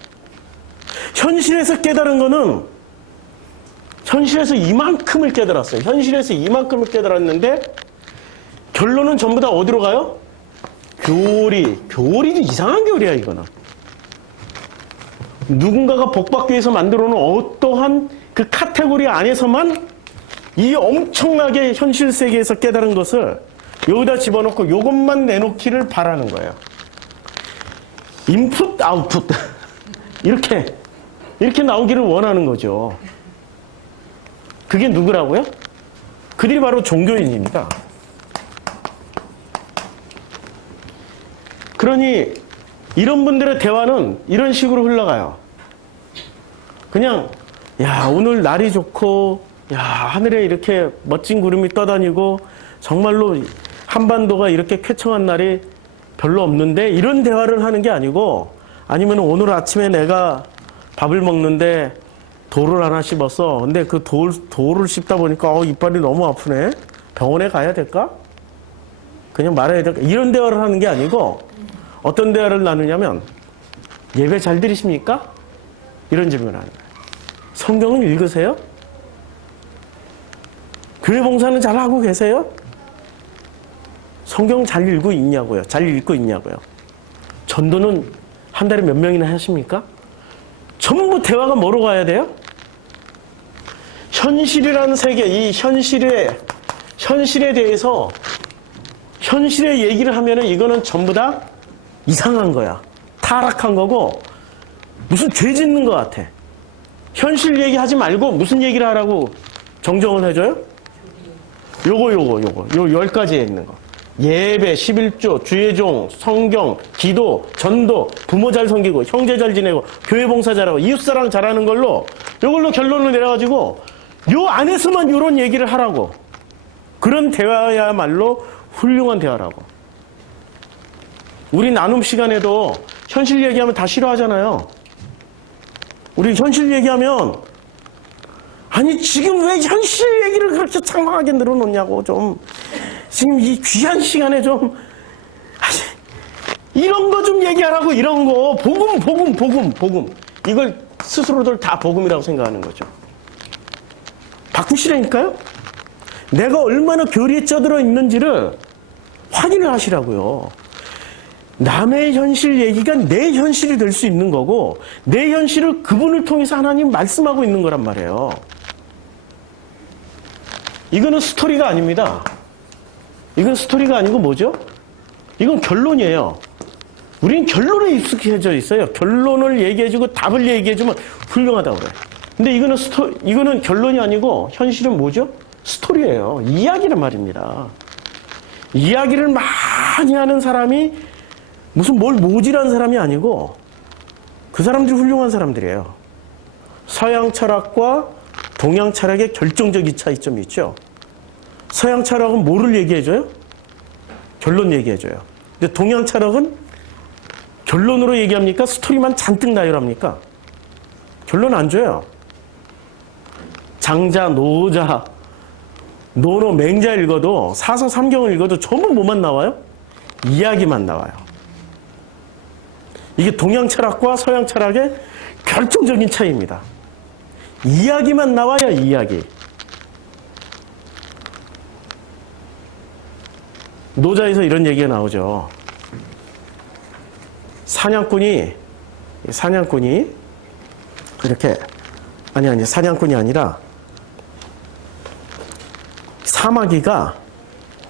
현실에서 깨달은 거는 현실에서 이만큼을 깨달았어요. 현실에서 이만큼을 깨달았는데 결론은 전부 다 어디로 가요? 교리도 이상한 교리야 이거는. 누군가가 복받기 위해서 만들어 놓은 어떠한 그 카테고리 안에서만 이 엄청나게 현실 세계에서 깨달은 것을 여기다 집어넣고 이것만 내놓기를 바라는 거예요. 인풋, 아웃풋 이렇게 나오기를 원하는 거죠. 그게 누구라고요? 그들이 바로 종교인입니다. 그러니 이런 분들의 대화는 이런 식으로 흘러가요. 그냥 야 오늘 날이 좋고 야 하늘에 이렇게 멋진 구름이 떠다니고 정말로 한반도가 이렇게 쾌청한 날이 별로 없는데 이런 대화를 하는 게 아니고 아니면 오늘 아침에 내가 밥을 먹는데 돌을 하나 씹었어. 근데 그 돌을 씹다 보니까 이빨이 너무 아프네. 병원에 가야 될까? 그냥 말아야 될까? 이런 대화를 하는 게 아니고 어떤 대화를 나누냐면 예배 잘 드리십니까? 이런 질문을 하는 거예요. 성경을 읽으세요? 교회 봉사는 잘 하고 계세요? 성경 잘 읽고 있냐고요? 잘 읽고 있냐고요? 전도는 한 달에 몇 명이나 하십니까? 전부 대화가 뭐로 가야 돼요? 현실이라는 세계, 이 현실에 대해서 현실의 얘기를 하면은 이거는 전부 다 이상한 거야. 타락한 거고 무슨 죄 짓는 것 같아. 현실 얘기하지 말고 무슨 얘기를 하라고 정정을 해줘요? 요 10가지에 있는 거. 예배, 11조, 주의 종, 성경, 기도, 전도, 부모 잘 섬기고, 형제 잘 지내고, 교회 봉사 잘하고, 이웃사랑 잘하는 걸로, 요걸로 결론을 내려가지고, 요 안에서만 요런 얘기를 하라고. 그런 대화야말로 훌륭한 대화라고. 우리 나눔 시간에도 현실 얘기하면 다 싫어하잖아요. 우리 현실 얘기하면, 아니, 지금 왜 현실 얘기를 그렇게 장황하게 늘어놓냐고, 좀. 지금 이 귀한 시간에 좀 이런 거 좀 얘기하라고. 이런 거 복음 이걸 스스로들 다 복음이라고 생각하는 거죠. 바꾸시라니까요. 내가 얼마나 교리에 쩌들어 있는지를 확인을 하시라고요. 남의 현실 얘기가 내 현실이 될 수 있는 거고 내 현실을 그분을 통해서 하나님 말씀하고 있는 거란 말이에요. 이거는 스토리가 아닙니다. 이건 스토리가 아니고 뭐죠? 이건 결론이에요. 우린 결론에 익숙해져 있어요. 결론을 얘기해주고 답을 얘기해주면 훌륭하다고 그래. 근데 이거는 결론이 아니고 현실은 뭐죠? 스토리예요. 이야기란 말입니다. 이야기를 많이 하는 사람이 무슨 뭘 모질한 사람이 아니고 그 사람들이 훌륭한 사람들이에요. 서양 철학과 동양 철학의 결정적인 차이점이 있죠. 서양 철학은 뭐를 얘기해줘요? 결론 얘기해줘요. 근데 동양 철학은 결론으로 얘기합니까? 스토리만 잔뜩 나열합니까? 결론 안 줘요. 장자, 노자, 노노, 맹자 읽어도 사서 삼경을 읽어도 전부 뭐만 나와요? 이야기만 나와요. 이게 동양 철학과 서양 철학의 결정적인 차이입니다. 이야기만 나와요, 이야기. 노자에서 이런 얘기가 나오죠. 사냥꾼이 이렇게 사냥꾼이 아니라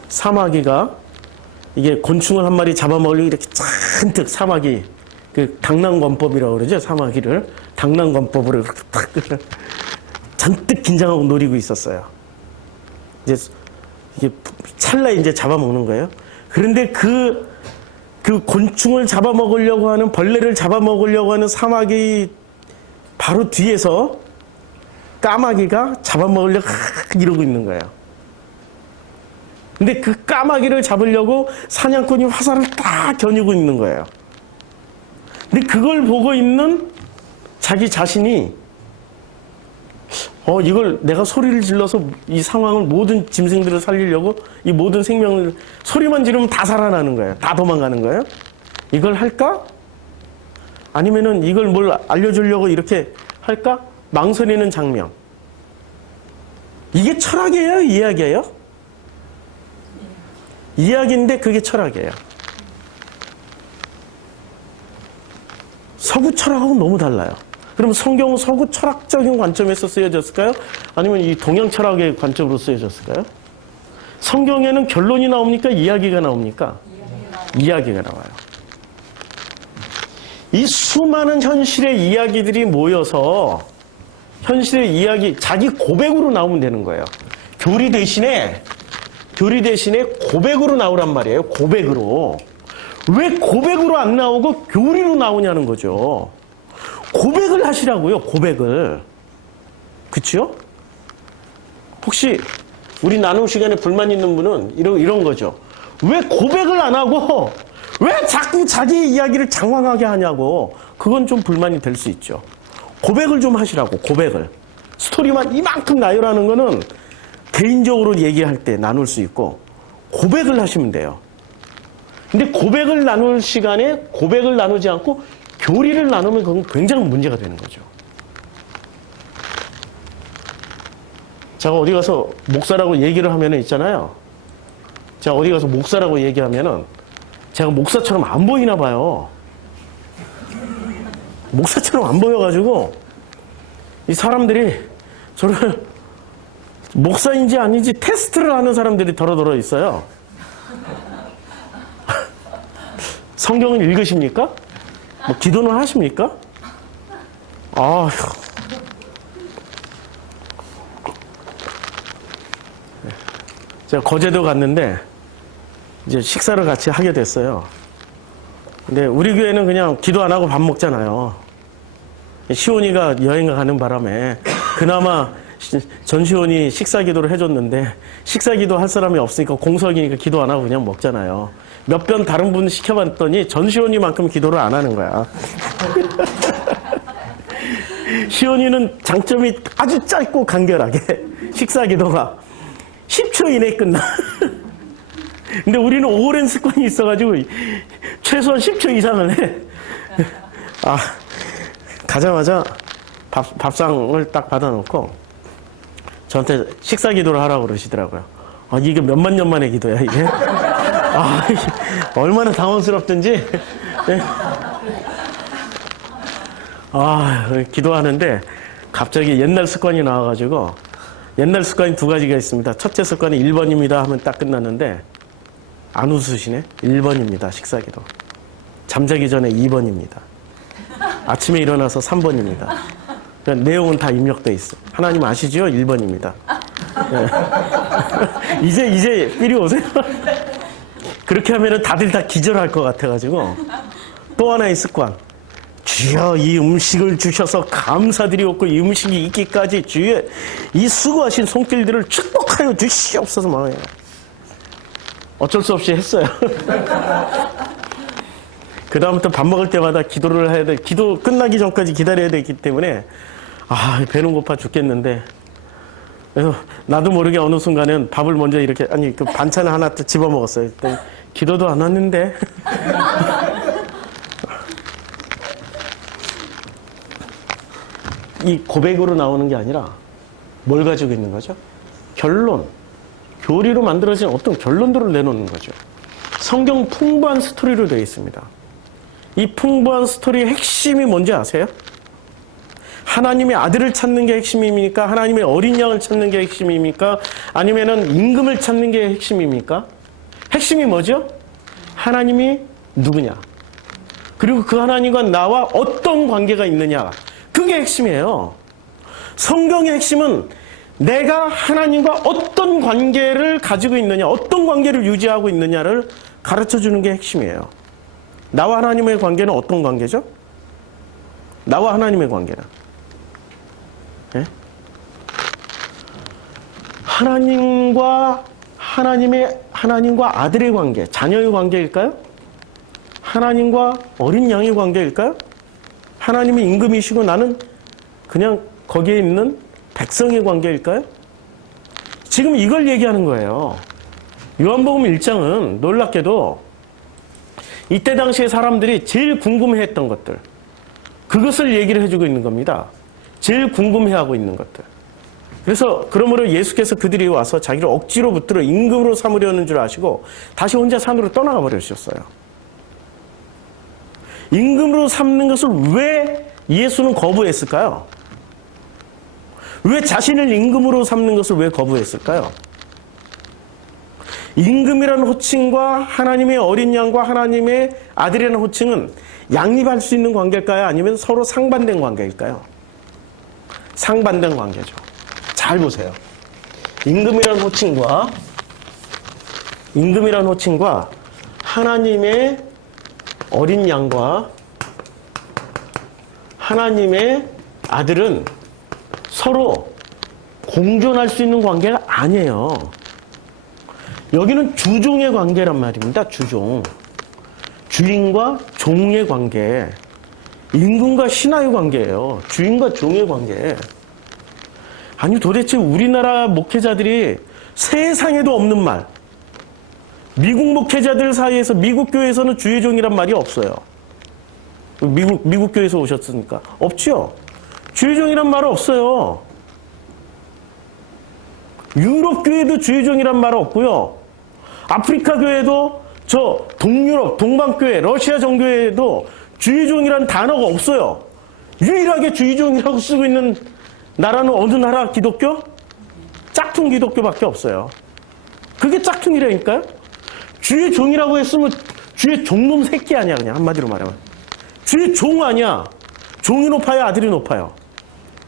사마귀가 이게 곤충을 한 마리 잡아먹으려고 이렇게 잔뜩 사마귀 그 당랑권법이라고 그러죠. 사마귀를 당랑권법으로 이렇게 탁 잔뜩 긴장하고 노리고 있었어요. 이게 찰나에 이제 잡아먹는 거예요. 그런데 그 곤충을 잡아먹으려고 하는 벌레를 잡아먹으려고 하는 사마귀 바로 뒤에서 까마귀가 잡아먹으려고 이러고 있는 거예요. 근데 그 까마귀를 잡으려고 사냥꾼이 화살을 딱 겨누고 있는 거예요. 근데 그걸 보고 있는 자기 자신이 이걸 내가 소리를 질러서 이 상황을 모든 짐승들을 살리려고 이 모든 생명을 소리만 지르면 다 살아나는 거예요. 다 도망가는 거예요. 이걸 할까? 아니면은 이걸 뭘 알려주려고 이렇게 할까? 망설이는 장면. 이게 철학이에요? 이야기예요? 이야기인데 그게 철학이에요. 서구 철학하고 너무 달라요. 그럼 성경은 서구 철학적인 관점에서 쓰여졌을까요? 아니면 이 동양 철학의 관점으로 쓰여졌을까요? 성경에는 결론이 나옵니까? 이야기가 나옵니까? 이야기가 나와요. 이 수많은 현실의 이야기들이 모여서 현실의 이야기, 자기 고백으로 나오면 되는 거예요. 교리 대신에 고백으로 나오란 말이에요. 고백으로. 왜 고백으로 안 나오고 교리로 나오냐는 거죠. 고백을 하시라고요. 고백을. 그쵸? 혹시 우리 나눔 시간에 불만 있는 분은 이런 거죠. 왜 고백을 안 하고 왜 자꾸 자기 이야기를 장황하게 하냐고. 그건 좀 불만이 될 수 있죠. 고백을 좀 하시라고. 고백을. 스토리만 이만큼 나열하는 거는 개인적으로 얘기할 때 나눌 수 있고 고백을 하시면 돼요. 근데 고백을 나눌 시간에 고백을 나누지 않고 교리를 나누면 그건 굉장히 문제가 되는 거죠. 제가 어디 가서 목사라고 얘기를 하면은 있잖아요. 제가 어디 가서 목사라고 얘기하면은 제가 목사처럼 안 보이나 봐요. 목사처럼 안 보여가지고 이 사람들이 저를 목사인지 아닌지 테스트를 하는 사람들이 더러더러 있어요. 성경을 읽으십니까? 뭐 기도는 하십니까? 아휴. 제가 거제도 갔는데 이제 식사를 같이 하게 됐어요. 근데 우리 교회는 그냥 기도 안 하고 밥 먹잖아요. 시온이가 여행 가는 바람에 그나마 전시온이 식사 기도를 해줬는데 식사 기도 할 사람이 없으니까 공석이니까 기도 안 하고 그냥 먹잖아요. 몇 번 다른 분 시켜봤더니 전시온이만큼 기도를 안 하는 거야. 시온이는 장점이 아주 짧고 간결하게 식사 기도가 10초 이내에 끝나. 근데 우리는 오랜 습관이 있어가지고 최소한 10초 이상을 해. 가자마자 밥상을 딱 받아놓고 저한테 식사 기도를 하라고 그러시더라고요. 이게 몇만 년 만의 기도야, 이게? 얼마나 당황스럽든지. 네. 기도하는데 갑자기 옛날 습관이 나와가지고 옛날 습관이 두 가지가 있습니다. 첫째 습관이 1번입니다 하면 딱 끝났는데 안 웃으시네? 1번입니다, 식사 기도. 잠자기 전에 2번입니다. 아침에 일어나서 3번입니다. 그러니까 내용은 다 입력돼 있어. 하나님 아시죠? 1번입니다. 네. 이제 삐리 오세요? 그렇게 하면은 다들 다 기절할 것 같아가지고 또 하나의 습관. 주여 이 음식을 주셔서 감사드리옵고 이 음식이 있기까지 주여 이 수고하신 손길들을 축복하여 주시옵소서 말해요. 어쩔 수 없이 했어요. 그 다음부터 밥 먹을 때마다 기도를 해야 돼. 기도 끝나기 전까지 기다려야 되기 때문에 배는 고파 죽겠는데 그래서 나도 모르게 어느 순간은 밥을 먼저 이렇게 그 반찬을 하나 또 집어 먹었어요. 기도도 안 왔는데. 이 고백으로 나오는 게 아니라 뭘 가지고 있는 거죠? 결론. 교리로 만들어진 어떤 결론들을 내놓는 거죠. 성경 풍부한 스토리로 되어 있습니다. 이 풍부한 스토리의 핵심이 뭔지 아세요? 하나님의 아들을 찾는 게 핵심입니까? 하나님의 어린 양을 찾는 게 핵심입니까? 아니면은 임금을 찾는 게 핵심입니까? 핵심이 뭐죠? 하나님이 누구냐? 그리고 그 하나님과 나와 어떤 관계가 있느냐? 그게 핵심이에요. 성경의 핵심은 내가 하나님과 어떤 관계를 가지고 있느냐, 어떤 관계를 유지하고 있느냐를 가르쳐 주는 게 핵심이에요. 나와 하나님의 관계는 어떤 관계죠? 나와 하나님의 관계는. 네? 하나님과 아들의 관계, 자녀의 관계일까요? 하나님과 어린 양의 관계일까요? 하나님이 임금이시고 나는 그냥 거기에 있는 백성의 관계일까요? 지금 이걸 얘기하는 거예요. 요한복음 1장은 놀랍게도 이때 당시에 사람들이 제일 궁금해했던 것들, 그것을 얘기를 해주고 있는 겁니다. 제일 궁금해하고 있는 것들. 그래서 그러므로 예수께서 그들이 와서 자기를 억지로 붙들어 임금으로 삼으려는 줄 아시고 다시 혼자 산으로 떠나가 버리셨어요. 임금으로 삼는 것을 왜 예수는 거부했을까요? 왜 자신을 임금으로 삼는 것을 왜 거부했을까요? 임금이라는 호칭과 하나님의 어린 양과 하나님의 아들이라는 호칭은 양립할 수 있는 관계일까요? 아니면 서로 상반된 관계일까요? 상반된 관계죠. 잘 보세요. 임금이라는 호칭과 하나님의 어린 양과 하나님의 아들은 서로 공존할 수 있는 관계가 아니에요. 여기는 주종의 관계란 말입니다. 주종. 주인과 종의 관계. 임금과 신하의 관계예요. 주인과 종의 관계. 아니 도대체 우리나라 목회자들이 세상에도 없는 말. 미국 목회자들 사이에서 미국 교회에서는 주의 종이란 말이 없어요. 미국 교회에서 오셨으니까. 없죠. 주의 종이란 말은 없어요. 유럽 교회도 주의 종이란 말은 없고요. 아프리카 교회도 저 동유럽, 동방교회, 러시아 정교회에도 주의 종이라는 단어가 없어요. 유일하게 주의 종이라고 쓰고 있는 나라는 어느 나라 기독교? 짝퉁 기독교밖에 없어요. 그게 짝퉁이라니까요? 주의 종이라고 했으면 주의 종놈 새끼 아니야, 그냥 한마디로 말하면. 주의 종 아니야. 종이 높아요, 아들이 높아요.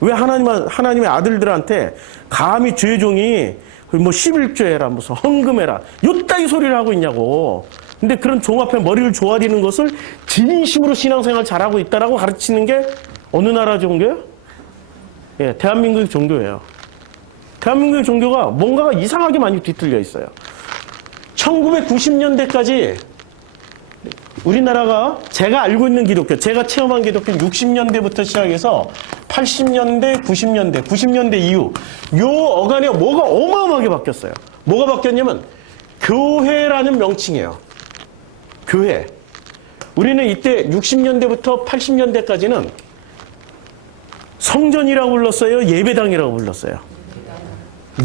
왜 하나님의 아들들한테 감히 주의 종이 뭐 11조 해라, 무슨 헌금해라, 요따위 소리를 하고 있냐고. 근데 그런 종 앞에 머리를 조아리는 것을 진심으로 신앙생활 잘하고 있다라고 가르치는 게 어느 나라 종교예요? 예, 대한민국의 종교예요. 대한민국의 종교가 뭔가가 이상하게 많이 뒤틀려 있어요. 1990년대까지 우리나라가 제가 알고 있는 기독교, 제가 체험한 기독교 60년대부터 시작해서 80년대, 90년대 이후 요 어간에 뭐가 어마어마하게 바뀌었어요. 뭐가 바뀌었냐면 교회라는 명칭이에요. 교회. 우리는 이때 60년대부터 80년대까지는 성전이라고 불렀어요? 예배당이라고 불렀어요?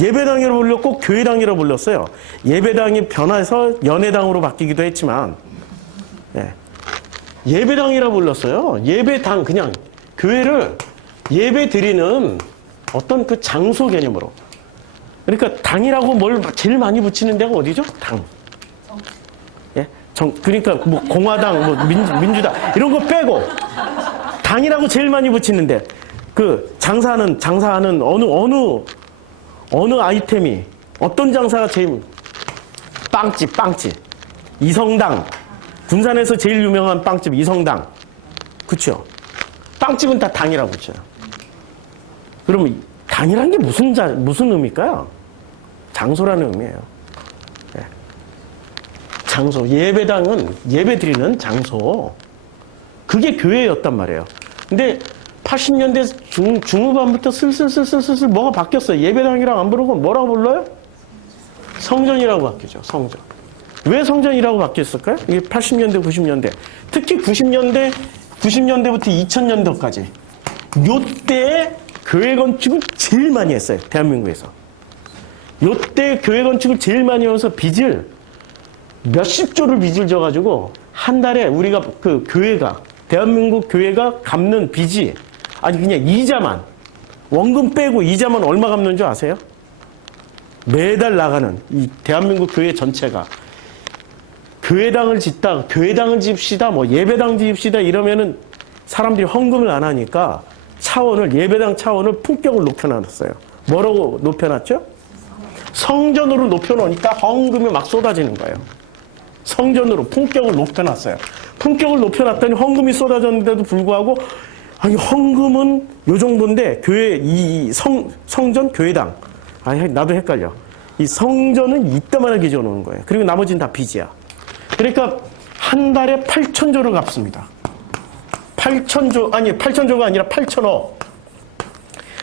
예배당이라고 불렀고 교회당이라고 불렀어요. 예배당이 변해서 연회당으로 바뀌기도 했지만 예배당이라고 불렀어요. 예배당, 그냥 교회를 예배 드리는 어떤 그 장소 개념으로. 그러니까 당이라고 뭘 제일 많이 붙이는 데가 어디죠? 당. 예? 그러니까 뭐 공화당, 뭐 민주당 이런 거 빼고 당이라고 제일 많이 붙이는데 그 장사하는 어느 아이템이 어떤 장사가 제일 빵집 이성당. 군산에서 제일 유명한 빵집 이성당. 그쵸? 빵집은 다 당이라고 붙여요. 그러면 당이라는 게 무슨 의미일까요? 장소라는 의미예요. 네. 장소. 예배당은 예배 드리는 장소. 그게 교회였단 말이에요. 근데 80년대 중후반부터 슬슬 뭐가 바뀌었어요. 예배당이랑 안 부르고 뭐라고 불러요? 성전이라고 바뀌죠. 성전. 왜 성전이라고 바뀌었을까요? 이게 80년대, 90년대. 특히 90년대부터 2000년도까지. 요때 교회 건축을 제일 많이 했어요. 대한민국에서. 요때 교회 건축을 제일 많이 하면서 빚을 몇십 조를 빚을 져가지고 한 달에 우리가 그 교회가, 대한민국 교회가 갚는 빚이 아니 그냥 이자만, 원금 빼고 이자만 얼마 갚는 줄 아세요? 매달 나가는 이 대한민국 교회 전체가 교회당을 집시다, 뭐 예배당 집시다 이러면은 사람들이 헌금을 안 하니까 예배당 차원을 품격을 높여놨어요. 뭐라고 높여놨죠? 성전으로 높여놓으니까 헌금이 막 쏟아지는 거예요. 성전으로 품격을 높여놨어요. 품격을 높여놨더니 헌금이 쏟아졌는데도 불구하고 아니 헌금은 요 정도인데 교회 성전 교회당 나도 헷갈려. 이 성전은 이따만하게 지어놓은 거예요. 그리고 나머지는 다 빚이야. 그러니까 한 달에 8천조를 갚습니다. 8천조가 아니라 8천억.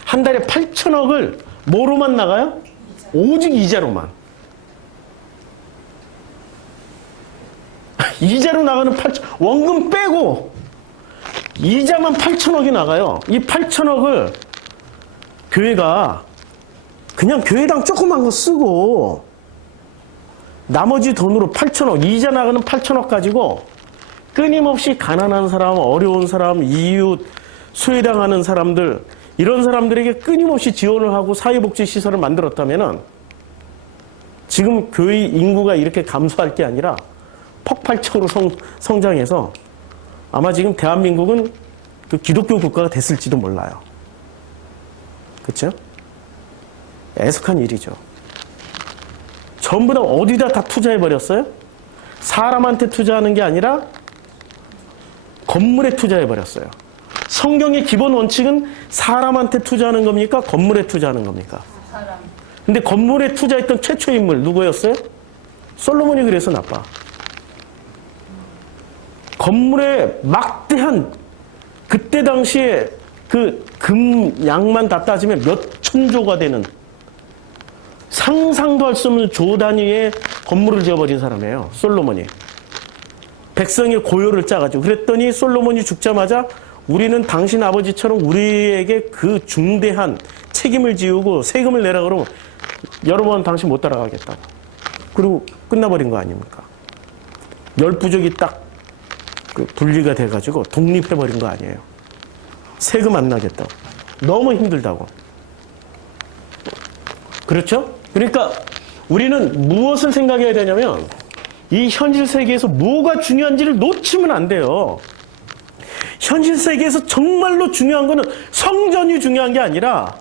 한 달에 8천억을 뭐로만 나가요? 오직 이자로만. 이자로 나가는 8천, 원금 빼고 이자만 8천억이 나가요. 이 8천억을 교회가 그냥 교회당 조그만 거 쓰고 나머지 돈으로 8천억, 이자 나가는 8천억 가지고 끊임없이 가난한 사람, 어려운 사람, 이웃, 소외당하는 사람들, 이런 사람들에게 끊임없이 지원을 하고 사회복지시설을 만들었다면은 지금 교회 인구가 이렇게 감소할 게 아니라 폭발적으로 성장해서 아마 지금 대한민국은 그 기독교 국가가 됐을지도 몰라요. 그렇죠? 애석한 일이죠. 전부 다 어디다 다 투자해버렸어요? 사람한테 투자하는 게 아니라 건물에 투자해버렸어요. 성경의 기본 원칙은 사람한테 투자하는 겁니까? 건물에 투자하는 겁니까? 사람. 근데 건물에 투자했던 최초의 인물 누구였어요? 솔로몬이 그래서 나빠. 건물에 막대한 그때 당시에 그 금 양만 다 따지면 몇 천조가 되는 상상도 할 수 없는 조 단위의 건물을 지어버린 사람이에요. 솔로몬이. 백성의 고요를 짜가지고. 그랬더니 솔로몬이 죽자마자 우리는 당신 아버지처럼 우리에게 그 중대한 책임을 지우고 세금을 내라 그러면 여러분 당신 못 따라가겠다고. 그리고 끝나버린 거 아닙니까? 열 부족이 딱 그 분리가 돼가지고 독립해버린 거 아니에요. 세금 안 나겠다고. 너무 힘들다고. 그렇죠? 그러니까 우리는 무엇을 생각해야 되냐면 이 현실 세계에서 뭐가 중요한지를 놓치면 안 돼요. 현실 세계에서 정말로 중요한 거는 성전이 중요한 게 아니라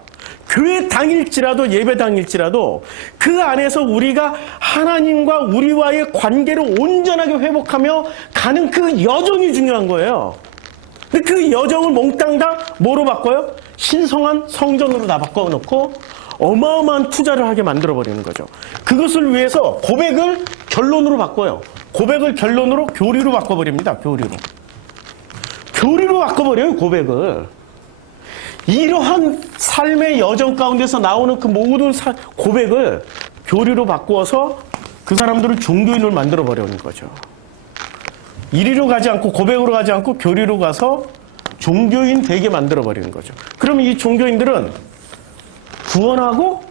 교회 당일지라도 예배 당일지라도 그 안에서 우리가 하나님과 우리와의 관계를 온전하게 회복하며 가는 그 여정이 중요한 거예요. 근데 그 여정을 몽땅 다 뭐로 바꿔요? 신성한 성전으로 다 바꿔놓고 어마어마한 투자를 하게 만들어버리는 거죠. 그것을 위해서 고백을 결론으로 바꿔요. 고백을 결론으로 교리로 바꿔버립니다. 교리로 바꿔버려요, 고백을. 이러한 삶의 여정 가운데서 나오는 그 모든 고백을 교리로 바꾸어서 그 사람들을 종교인을 만들어버리는 거죠. 이리로 가지 않고 고백으로 가지 않고 교리로 가서 종교인 되게 만들어버리는 거죠. 그럼 이 종교인들은 구원하고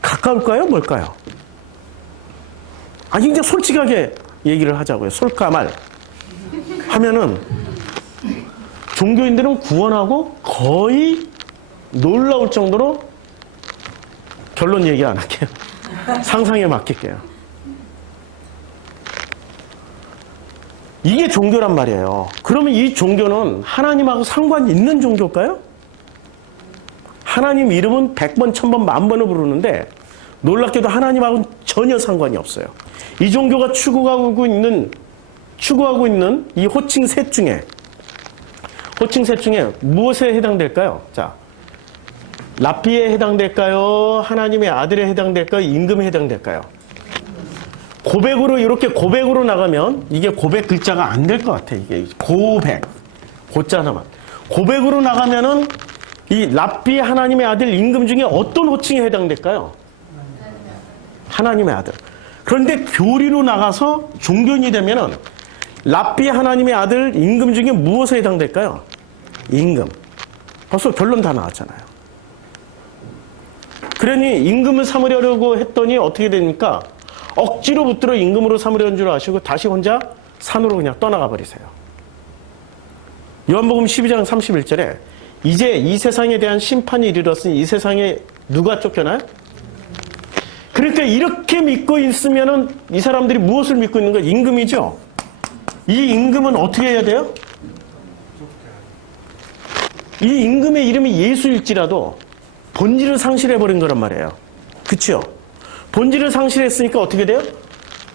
가까울까요? 뭘까요? 아니, 이제 솔직하게 얘기를 하자고요. 솔까말 하면은 종교인들은 구원하고 거의 놀라울 정도로 결론 얘기 안 할게요. 상상에 맡길게요. 이게 종교란 말이에요. 그러면 이 종교는 하나님하고 상관이 있는 종교일까요? 하나님 이름은 100번, 1000번, 10,000번을 부르는데 놀랍게도 하나님하고는 전혀 상관이 없어요. 이 종교가 추구하고 있는 이 호칭 셋 중에 무엇에 해당될까요? 자, 라피에 해당될까요? 하나님의 아들에 해당될까요? 임금에 해당될까요? 고백으로 이렇게 고백으로 나가면 이게 고백 글자가 안 될 것 같아. 이게 고백 고자 하나만 고백으로 나가면은 이 라피 하나님의 아들 임금 중에 어떤 호칭에 해당될까요? 하나님의 아들. 그런데 교리로 나가서 종교인이 되면은 라피 하나님의 아들 임금 중에 무엇에 해당될까요? 임금. 벌써 결론 다 나왔잖아요. 그러니 임금을 삼으려고 했더니 어떻게 됩니까? 억지로 붙들어 임금으로 삼으려는 줄 아시고 다시 혼자 산으로 그냥 떠나가 버리세요. 요한복음 12장 31절에 이제 이 세상에 대한 심판이 이르렀으니 이 세상에 누가 쫓겨나요? 그러니까 이렇게 믿고 있으면은 이 사람들이 무엇을 믿고 있는 거예요? 임금이죠. 이 임금은 어떻게 해야 돼요? 이 임금의 이름이 예수일지라도 본질을 상실해버린 거란 말이에요. 그쵸? 본질을 상실했으니까 어떻게 돼요?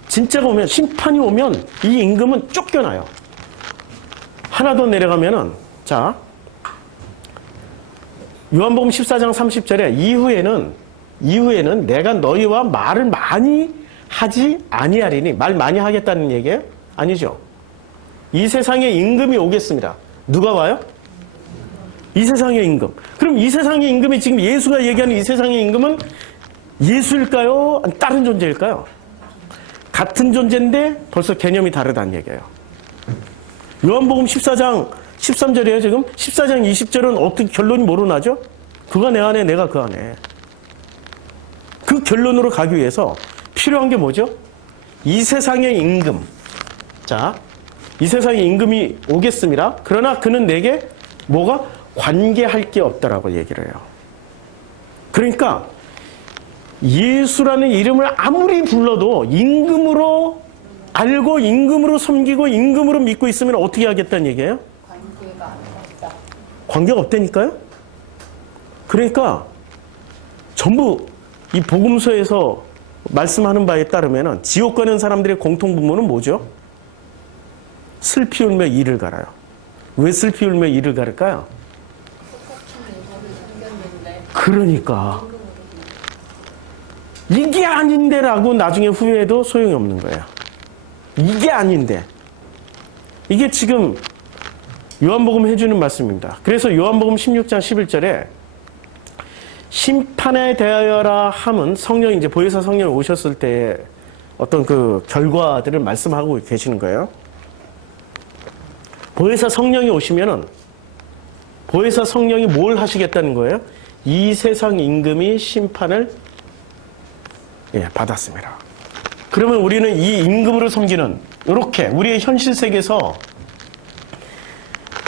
진짜가 오면, 심판이 오면 이 임금은 쫓겨나요. 하나 더 내려가면은, 자, 요한복음 14장 30절에 이후에는 이후에는 내가 너희와 말을 많이 하지 아니하리니. 말 많이 하겠다는 얘기예요? 아니죠. 이 세상에 임금이 오겠습니다. 누가 와요? 이 세상의 임금. 그럼 이 세상의 임금이 지금 예수가 얘기하는 이 세상의 임금은 예수일까요? 다른 존재일까요? 같은 존재인데 벌써 개념이 다르다는 얘기예요. 요한복음 14장 13절이에요 지금. 14장 20절은 어떻게 결론이 뭐로 나죠? 그가 내 안에 내가 그 안에. 그 결론으로 가기 위해서 필요한 게 뭐죠? 이 세상의 임금. 자, 이 세상의 임금이 오겠습니다. 그러나 그는 내게 뭐가 관계할 게 없다라고 얘기를 해요. 그러니까 예수라는 이름을 아무리 불러도 임금으로 알고 임금으로 섬기고 임금으로 믿고 있으면 어떻게 하겠다는 얘기예요? 관계가 없다. 관계가 없다니까요? 그러니까 전부 이 복음서에서 말씀하는 바에 따르면 지옥 가는 사람들의 공통분모는 뭐죠? 슬피 울며 이를 갈아요. 왜 슬피 울며 이를 가를까요? 그러니까 이게 아닌데라고 나중에 후회해도 소용이 없는 거예요. 이게 아닌데. 이게 지금 요한복음 해주는 말씀입니다. 그래서 요한복음 16장 11절에 심판에 대하여라 함은 성령이 이제 보혜사 성령이 오셨을 때 어떤 그 결과들을 말씀하고 계시는 거예요. 보혜사 성령이 오시면은 보혜사 성령이 뭘 하시겠다는 거예요? 이 세상 임금이 심판을 받았습니다. 그러면 우리는 이 임금으로 섬기는 이렇게 우리의 현실 세계에서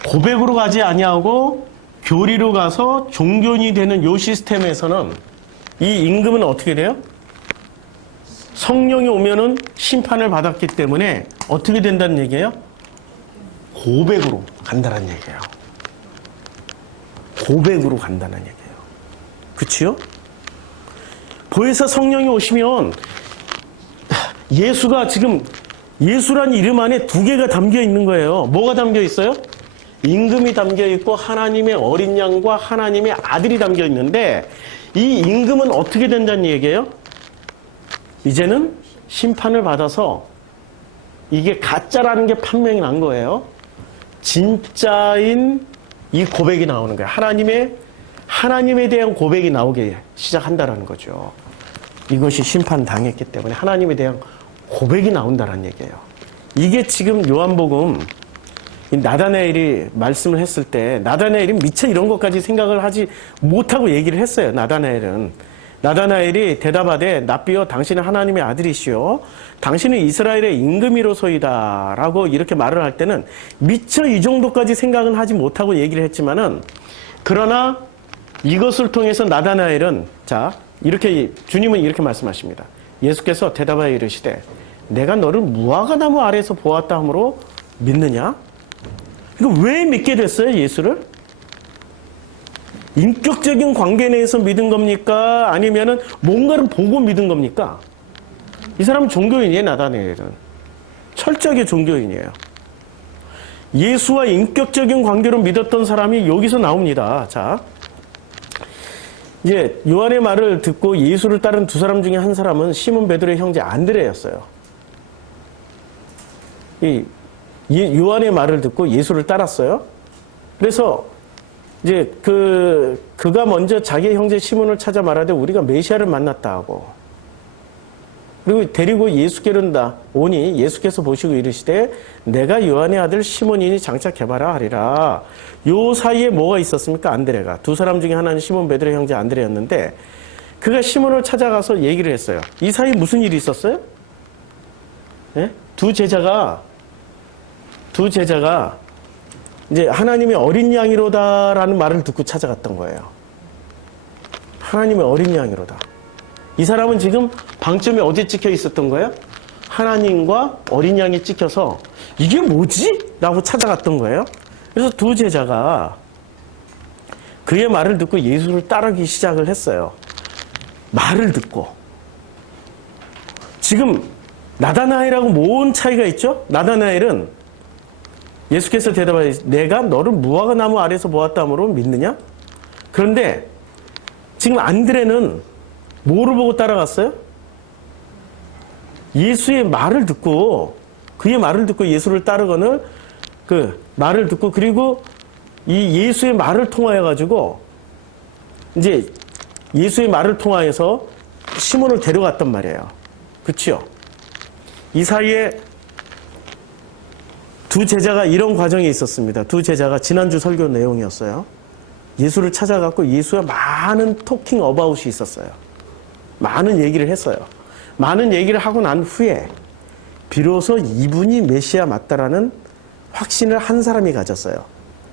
고백으로 가지 아니하고 교리로 가서 종교인이 되는 이 시스템에서는 이 임금은 어떻게 돼요? 성령이 오면은 심판을 받았기 때문에 어떻게 된다는 얘기예요? 고백으로 간다는 얘기예요. 고백으로 간다는 얘기예요. 그치요? 보혜사 성령이 오시면 예수가 지금 예수란 이름 안에 두 개가 담겨 있는 거예요. 뭐가 담겨 있어요? 임금이 담겨 있고 하나님의 어린 양과 하나님의 아들이 담겨 있는데 이 임금은 어떻게 된다는 얘기예요? 이제는 심판을 받아서 이게 가짜라는 게 판명이 난 거예요. 진짜인 이 고백이 나오는 거예요. 하나님에 대한 고백이 나오게 시작한다라는 거죠. 이것이 심판당했기 때문에 하나님에 대한 고백이 나온다는 얘기예요. 이게 지금 요한복음 나다나엘이 말씀을 했을 때 나다나엘이 미처 이런 것까지 생각을 하지 못하고 얘기를 했어요. 나다나엘이 대답하되 납비여 당신은 하나님의 아들이시오 당신은 이스라엘의 임금이로소이다 라고 이렇게 말을 할 때는 미처 이 정도까지 생각은 하지 못하고 얘기를 했지만은 그러나 이것을 통해서 나다나엘은 자 이렇게 주님은 이렇게 말씀하십니다. 예수께서 대답하여 이르시되 내가 너를 무화과나무 아래에서 보았다 하므로 믿느냐? 이거 왜 믿게 됐어요? 예수를? 인격적인 관계 내에서 믿은 겁니까? 아니면은 뭔가를 보고 믿은 겁니까? 이 사람은 종교인이에요, 나다나엘은. 철저하게 종교인이에요. 예수와 인격적인 관계로 믿었던 사람이 여기서 나옵니다. 자, 이제 요한의 말을 듣고 예수를 따른 두 사람 중에 한 사람은 시몬 베드로의 형제 안드레였어요. 요한의 말을 듣고 예수를 따랐어요. 그래서 이제 그가 먼저 자기 형제 시몬을 찾아 말하되 우리가 메시아를 만났다 하고 그리고 데리고 예수께로 오니 예수께서 보시고 이르시되 내가 요한의 아들 시몬이니 장차 개바라 하리라. 요 사이에 뭐가 있었습니까? 안드레가. 두 사람 중에 하나는 시몬 베드로의 형제 안드레였는데 그가 시몬을 찾아가서 얘기를 했어요. 이 사이에 무슨 일이 있었어요? 네? 두 제자가 이제 하나님의 어린 양이로다라는 말을 듣고 찾아갔던 거예요. 하나님의 어린 양이로다. 이 사람은 지금 방점이 어디에 찍혀 있었던 거예요? 하나님과 어린 양이 찍혀서 이게 뭐지? 라고 찾아갔던 거예요. 그래서 두 제자가 그의 말을 듣고 예수를 따르기 시작을 했어요. 말을 듣고. 지금 나다나엘하고 뭔 차이가 있죠? 나다나엘은 예수께서 대답하여 내가 너를 무화과나무 아래에서 보았다므로 믿느냐? 그런데 지금 안드레는 뭐를 보고 따라갔어요? 예수의 말을 듣고, 그의 말을 듣고 예수를 따르거늘 그 말을 듣고, 그리고 이 예수의 말을 통하여 가지고 이제 예수의 말을 통하여서 시몬을 데려갔단 말이에요. 그렇죠? 이 사이에 두 제자가 이런 과정에 있었습니다. 두 제자가 지난주 설교 내용이었어요. 예수를 찾아갔고 예수와 많은 토킹 어바웃이 있었어요. 많은 얘기를 했어요. 많은 얘기를 하고 난 후에 비로소 이분이 메시아 맞다라는 확신을 한 사람이 가졌어요.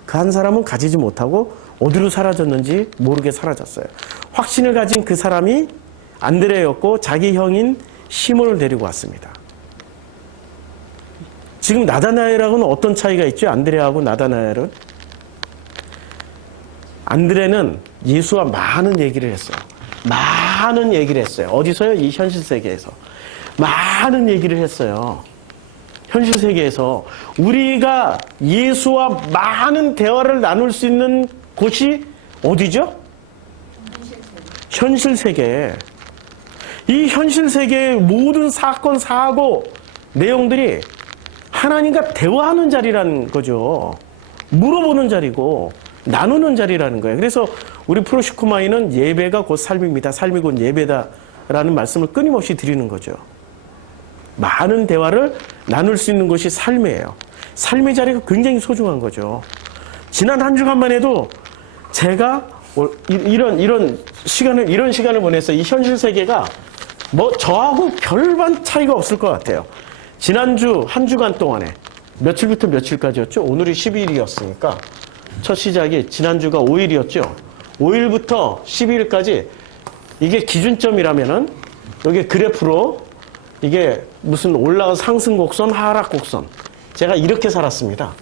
그 한 사람은 가지지 못하고 어디로 사라졌는지 모르게 사라졌어요. 확신을 가진 그 사람이 안드레였고 자기 형인 시몬을 데리고 왔습니다. 지금 나다나엘하고는 어떤 차이가 있죠? 안드레하고 나다나엘은? 안드레는 예수와 많은 얘기를 했어요. 많은 얘기를 했어요. 어디서요? 이 현실 세계에서. 많은 얘기를 했어요. 현실 세계에서. 우리가 예수와 많은 대화를 나눌 수 있는 곳이 어디죠? 현실 세계. 이 현실 세계의 모든 사건, 사고, 내용들이 하나님과 대화하는 자리라는 거죠. 물어보는 자리고 나누는 자리라는 거예요. 그래서 우리 프로시코마이는 예배가 곧 삶입니다. 삶이 곧 예배다라는 말씀을 끊임없이 드리는 거죠. 많은 대화를 나눌 수 있는 것이 삶이에요. 삶의 자리가 굉장히 소중한 거죠. 지난 한 주간만 해도 제가 이런 시간을 보냈어요. 이 현실 세계가 뭐 저하고 별반 차이가 없을 것 같아요. 지난주 한 주간 동안에 며칠부터 며칠까지였죠? 오늘이 12일이었으니까 첫 시작이 지난주가 5일이었죠? 5일부터 12일까지 이게 기준점이라면은 여기 그래프로 이게 무슨 올라가 상승 곡선, 하락 곡선. 제가 이렇게 살았습니다.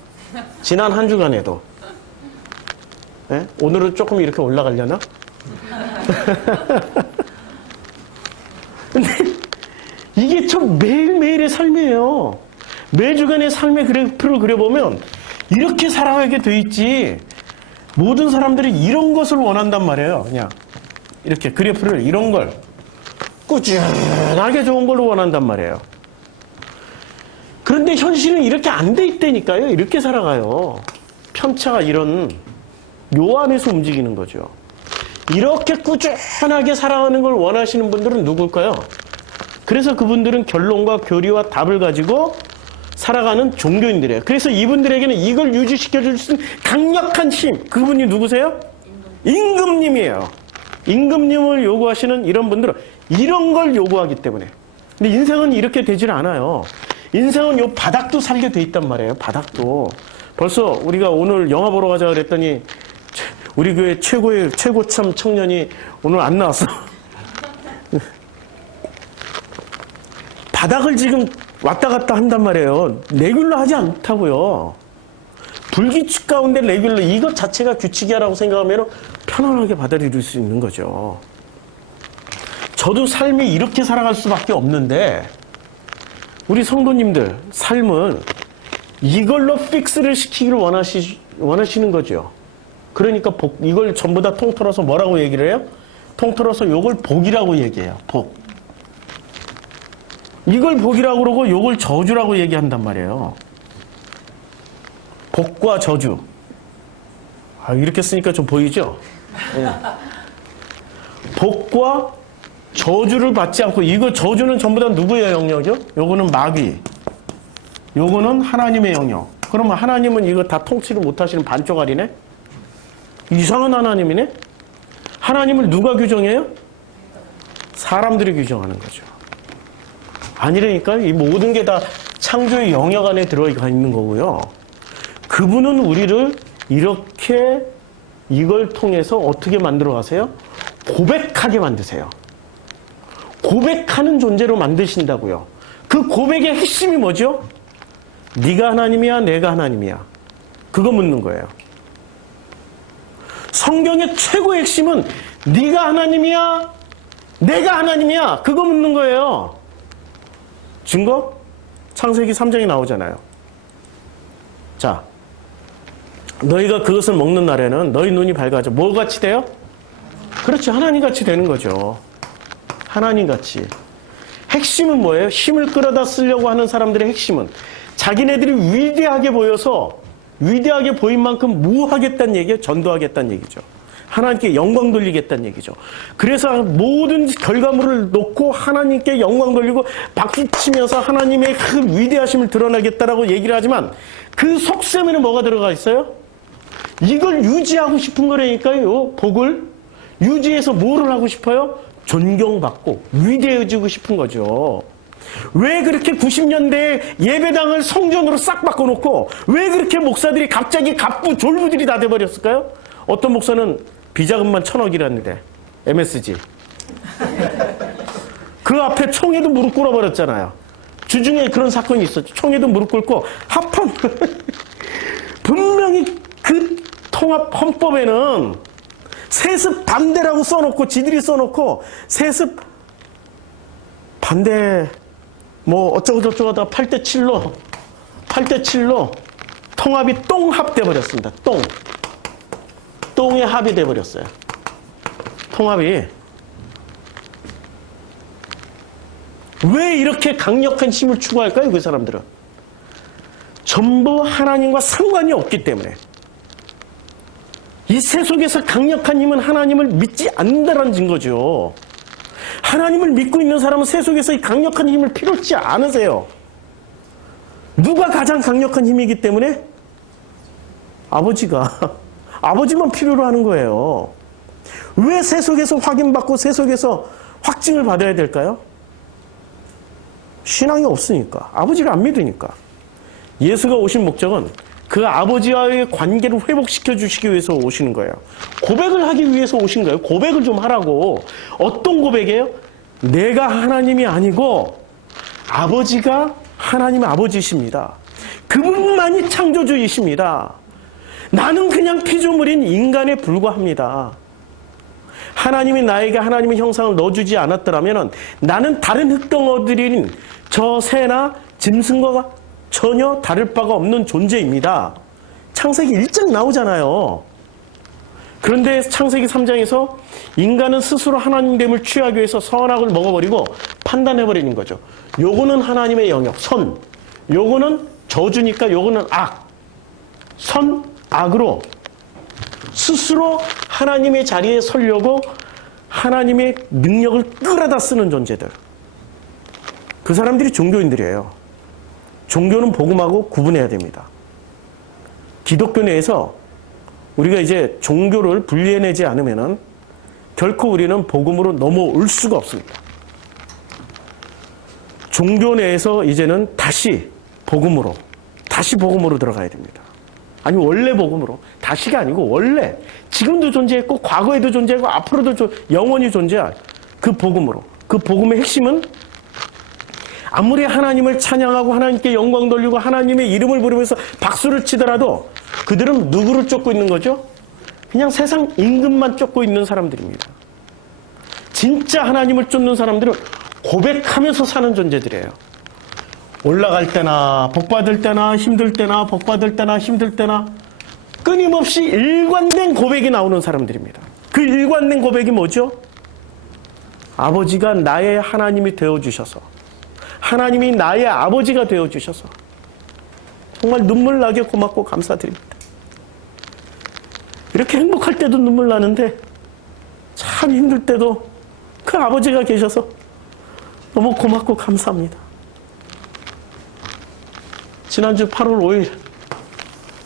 지난 한 주간에도. 네? 오늘은 조금 이렇게 올라가려나? 근데 이게 참 매일매일의 삶이에요. 매주간의 삶의 그래프를 그려보면 이렇게 살아가게 돼 있지. 모든 사람들이 이런 것을 원한단 말이에요. 그냥 이렇게 그래프를 이런 걸 꾸준하게 좋은 걸로 원한단 말이에요. 그런데 현실은 이렇게 안 돼 있다니까요. 이렇게 살아가요. 편차가 이런 요 안에서 움직이는 거죠. 이렇게 꾸준하게 살아가는 걸 원하시는 분들은 누굴까요? 그래서 그분들은 결론과 교리와 답을 가지고 살아가는 종교인들이에요. 그래서 이분들에게는 이걸 유지시켜줄 수 있는 강력한 힘. 그분이 누구세요? 임금님이에요. 임금님을 요구하시는 이런 분들은 이런 걸 요구하기 때문에. 근데 인생은 이렇게 되질 않아요. 인생은 요 바닥도 살게 돼 있단 말이에요. 바닥도. 벌써 우리가 오늘 영화 보러 가자 그랬더니 우리 교회 최고참 청년이 오늘 안 나왔어. 바닥을 지금 왔다 갔다 한단 말이에요. 레귤러 하지 않다고요. 불규칙 가운데 레귤러 이것 자체가 규칙이야라고 생각하면 편안하게 받아들일 수 있는 거죠. 저도 삶이 이렇게 살아갈 수밖에 없는데 우리 성도님들 삶은 이걸로 픽스를 시키기를 원하시는 거죠. 그러니까 이걸 전부 다 통틀어서 뭐라고 얘기를 해요? 통틀어서 요걸 복이라고 얘기해요. 복. 이걸 복이라고 그러고 요걸 저주라고 얘기한단 말이에요. 복과 저주. 이렇게 쓰니까 좀 보이죠? 네. 복과 저주를 받지 않고 이거 저주는 전부 다 누구의 영역이요? 요거는 마귀. 요거는 하나님의 영역. 그러면 하나님은 이거 다 통치를 못하시는 반쪽알이네? 이상한 하나님이네? 하나님을 누가 규정해요? 사람들이 규정하는 거죠. 아니라니까 이 모든 게 다 창조의 영역 안에 들어가 있는 거고요. 그분은 우리를 이렇게 이걸 통해서 어떻게 만들어 가세요? 고백하게 만드세요. 고백하는 존재로 만드신다고요. 그 고백의 핵심이 뭐죠? 네가 하나님이야, 내가 하나님이야. 그거 묻는 거예요. 성경의 최고의 핵심은 네가 하나님이야, 내가 하나님이야. 그거 묻는 거예요. 증거? 창세기 3장에 나오잖아요. 자, 너희가 그것을 먹는 날에는 너희 눈이 밝아져. 뭐 같이 돼요? 그렇지, 하나님 같이 되는 거죠. 하나님같이. 핵심은 뭐예요? 힘을 끌어다 쓰려고 하는 사람들의 핵심은 자기네들이 위대하게 보여서 위대하게 보인 만큼 뭐 하겠다는 얘기예요? 전도하겠다는 얘기죠. 하나님께 영광 돌리겠다는 얘기죠. 그래서 모든 결과물을 놓고 하나님께 영광 돌리고 박수치면서 하나님의 그 위대하심을 드러내겠다라고 얘기를 하지만 그 속셈에는 뭐가 들어가 있어요? 이걸 유지하고 싶은 거라니까요. 복을 유지해서 뭐를 하고 싶어요? 존경받고 위대해지고 싶은 거죠. 왜 그렇게 90년대에 예배당을 성전으로 싹 바꿔놓고 왜 그렇게 목사들이 갑자기 갑부 졸부들이 다 돼버렸을까요? 어떤 목사는 비자금만 1,000억이라는데 MSG 그 앞에 총에도 무릎 꿇어버렸잖아요. 주중에 그런 사건이 있었죠. 총에도 무릎 꿇고 합헌 분명히 그 통합 헌법에는 세습 반대라고 써놓고 지들이 써놓고 세습 반대 뭐 어쩌고 저쩌고 하다가 8대7로 통합이 똥합돼 버렸습니다. 똥에 합이 돼 버렸어요. 통합이 왜 이렇게 강력한 힘을 추구할까요? 그 사람들은 전부 하나님과 상관이 없기 때문에. 이 세속에서 강력한 힘은 하나님을 믿지 않는다는 증거죠. 하나님을 믿고 있는 사람은 세속에서 이 강력한 힘을 필요치 않으세요. 누가 가장 강력한 힘이기 때문에? 아버지만 필요로 하는 거예요. 왜 세속에서 확인받고 세속에서 확증을 받아야 될까요? 신앙이 없으니까. 아버지를 안 믿으니까. 예수가 오신 목적은 그 아버지와의 관계를 회복시켜 주시기 위해서 오시는 거예요. 고백을 하기 위해서 오신 거예요. 고백을 좀 하라고. 어떤 고백이에요? 내가 하나님이 아니고 아버지가 하나님의 아버지이십니다. 그분만이 창조주이십니다. 나는 그냥 피조물인 인간에 불과합니다. 하나님이 나에게 하나님의 형상을 넣어주지 않았더라면 나는 다른 흙덩어리인 저 새나 짐승과 전혀 다를 바가 없는 존재입니다. 창세기 1장 나오잖아요. 그런데 창세기 3장에서 인간은 스스로 하나님됨을 취하기 위해서 선악을 먹어버리고 판단해버리는 거죠. 요거는 하나님의 영역, 선. 요거는 저주니까 요거는 악. 선, 악으로 스스로 하나님의 자리에 서려고 하나님의 능력을 끌어다 쓰는 존재들. 그 사람들이 종교인들이에요. 종교는 복음하고 구분해야 됩니다. 기독교 내에서 우리가 이제 종교를 분리해내지 않으면은 결코 우리는 복음으로 넘어올 수가 없습니다. 종교 내에서 이제는 다시 복음으로 들어가야 됩니다. 아니 원래 복음으로, 다시가 아니고 원래 지금도 존재했고 과거에도 존재하고 앞으로도 영원히 존재할 그 복음으로. 그 복음의 핵심은 아무리 하나님을 찬양하고 하나님께 영광 돌리고 하나님의 이름을 부르면서 박수를 치더라도 그들은 누구를 쫓고 있는 거죠? 그냥 세상 임금만 쫓고 있는 사람들입니다. 진짜 하나님을 쫓는 사람들은 고백하면서 사는 존재들이에요. 올라갈 때나 복받을 때나 힘들 때나 복받을 때나 힘들 때나 끊임없이 일관된 고백이 나오는 사람들입니다. 그 일관된 고백이 뭐죠? 아버지가 나의 하나님이 되어주셔서, 하나님이 나의 아버지가 되어주셔서 정말 눈물 나게 고맙고 감사드립니다. 이렇게 행복할 때도 눈물 나는데 참 힘들 때도 그 아버지가 계셔서 너무 고맙고 감사합니다. 지난주 8월 5일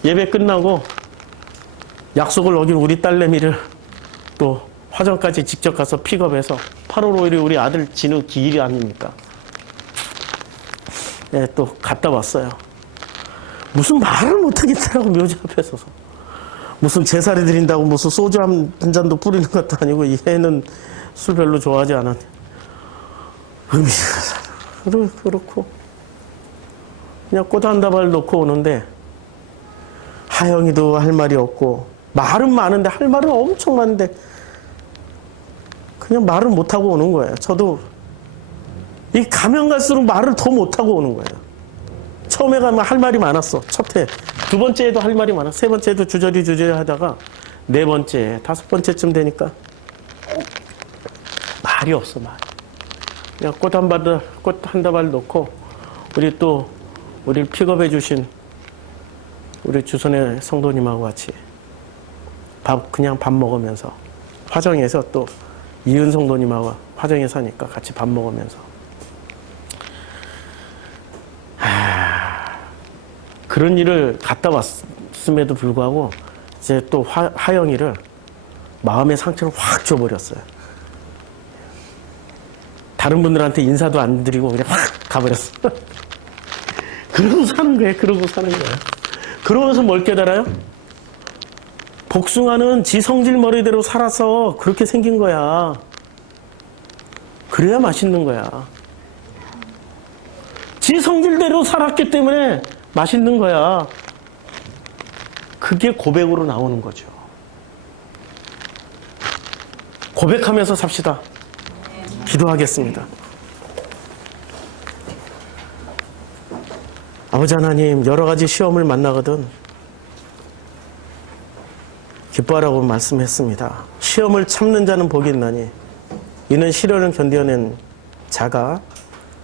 예배 끝나고 약속을 어긴 우리 딸내미를 또 화정까지 직접 가서 픽업해서 8월 5일이 우리 아들 진우 기일이 아닙니까? 네, 또 갔다 왔어요. 무슨 말을 못하겠더라고, 묘지 앞에 서서. 무슨 제사를 드린다고 무슨 소주 한 잔도 뿌리는 것도 아니고 이 애는 술 별로 좋아하지 않았네. 그렇고 그냥 꽃 한 다발 놓고 오는데 하영이도 할 말이 없고 말은 많은데 할 말은 엄청 많은데 그냥 말을 못하고 오는 거예요. 저도 이 가면 갈수록 말을 더 못하고 오는 거예요. 처음에 가면 할 말이 많았어. 첫 해. 두 번째에도 할 말이 많았어. 세 번째에도 주저리 하다가 네 번째, 다섯 번째쯤 되니까 말이 없어, 말. 그냥 꽃 한 다발 놓고 우리를 픽업해 주신 우리 주선의 성도님하고 같이 그냥 밥 먹으면서 화정에서 또 이은 성도님하고 화정에 사니까 같이 밥 먹으면서 그런 일을 갔다 왔음에도 불구하고 이제 또 하영이를 마음의 상처를 확 줘버렸어요. 다른 분들한테 인사도 안 드리고 그냥 확 가버렸어. 그러고 사는 거예요. 그러면서 뭘 깨달아요? 복숭아는 지 성질 머리대로 살아서 그렇게 생긴 거야. 그래야 맛있는 거야. 지 성질대로 살았기 때문에 맛있는 거야. 그게 고백으로 나오는 거죠. 고백하면서 삽시다. 기도하겠습니다. 아버지 하나님, 여러 가지 시험을 만나거든 기뻐하라고 말씀했습니다. 시험을 참는 자는 복이 있나니 이는 시련을 견뎌낸 자가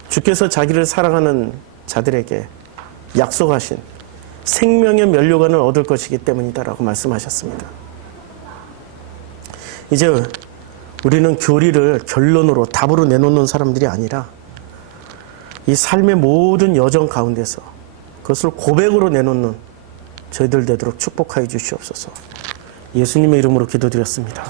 주께서 자기를 사랑하는 자들에게 약속하신 생명의 면류관을 얻을 것이기 때문이다라고 말씀하셨습니다. 이제 우리는 교리를 결론으로 답으로 내놓는 사람들이 아니라 이 삶의 모든 여정 가운데서 그것을 고백으로 내놓는 저희들 되도록 축복하여 주시옵소서. 예수님의 이름으로 기도드렸습니다.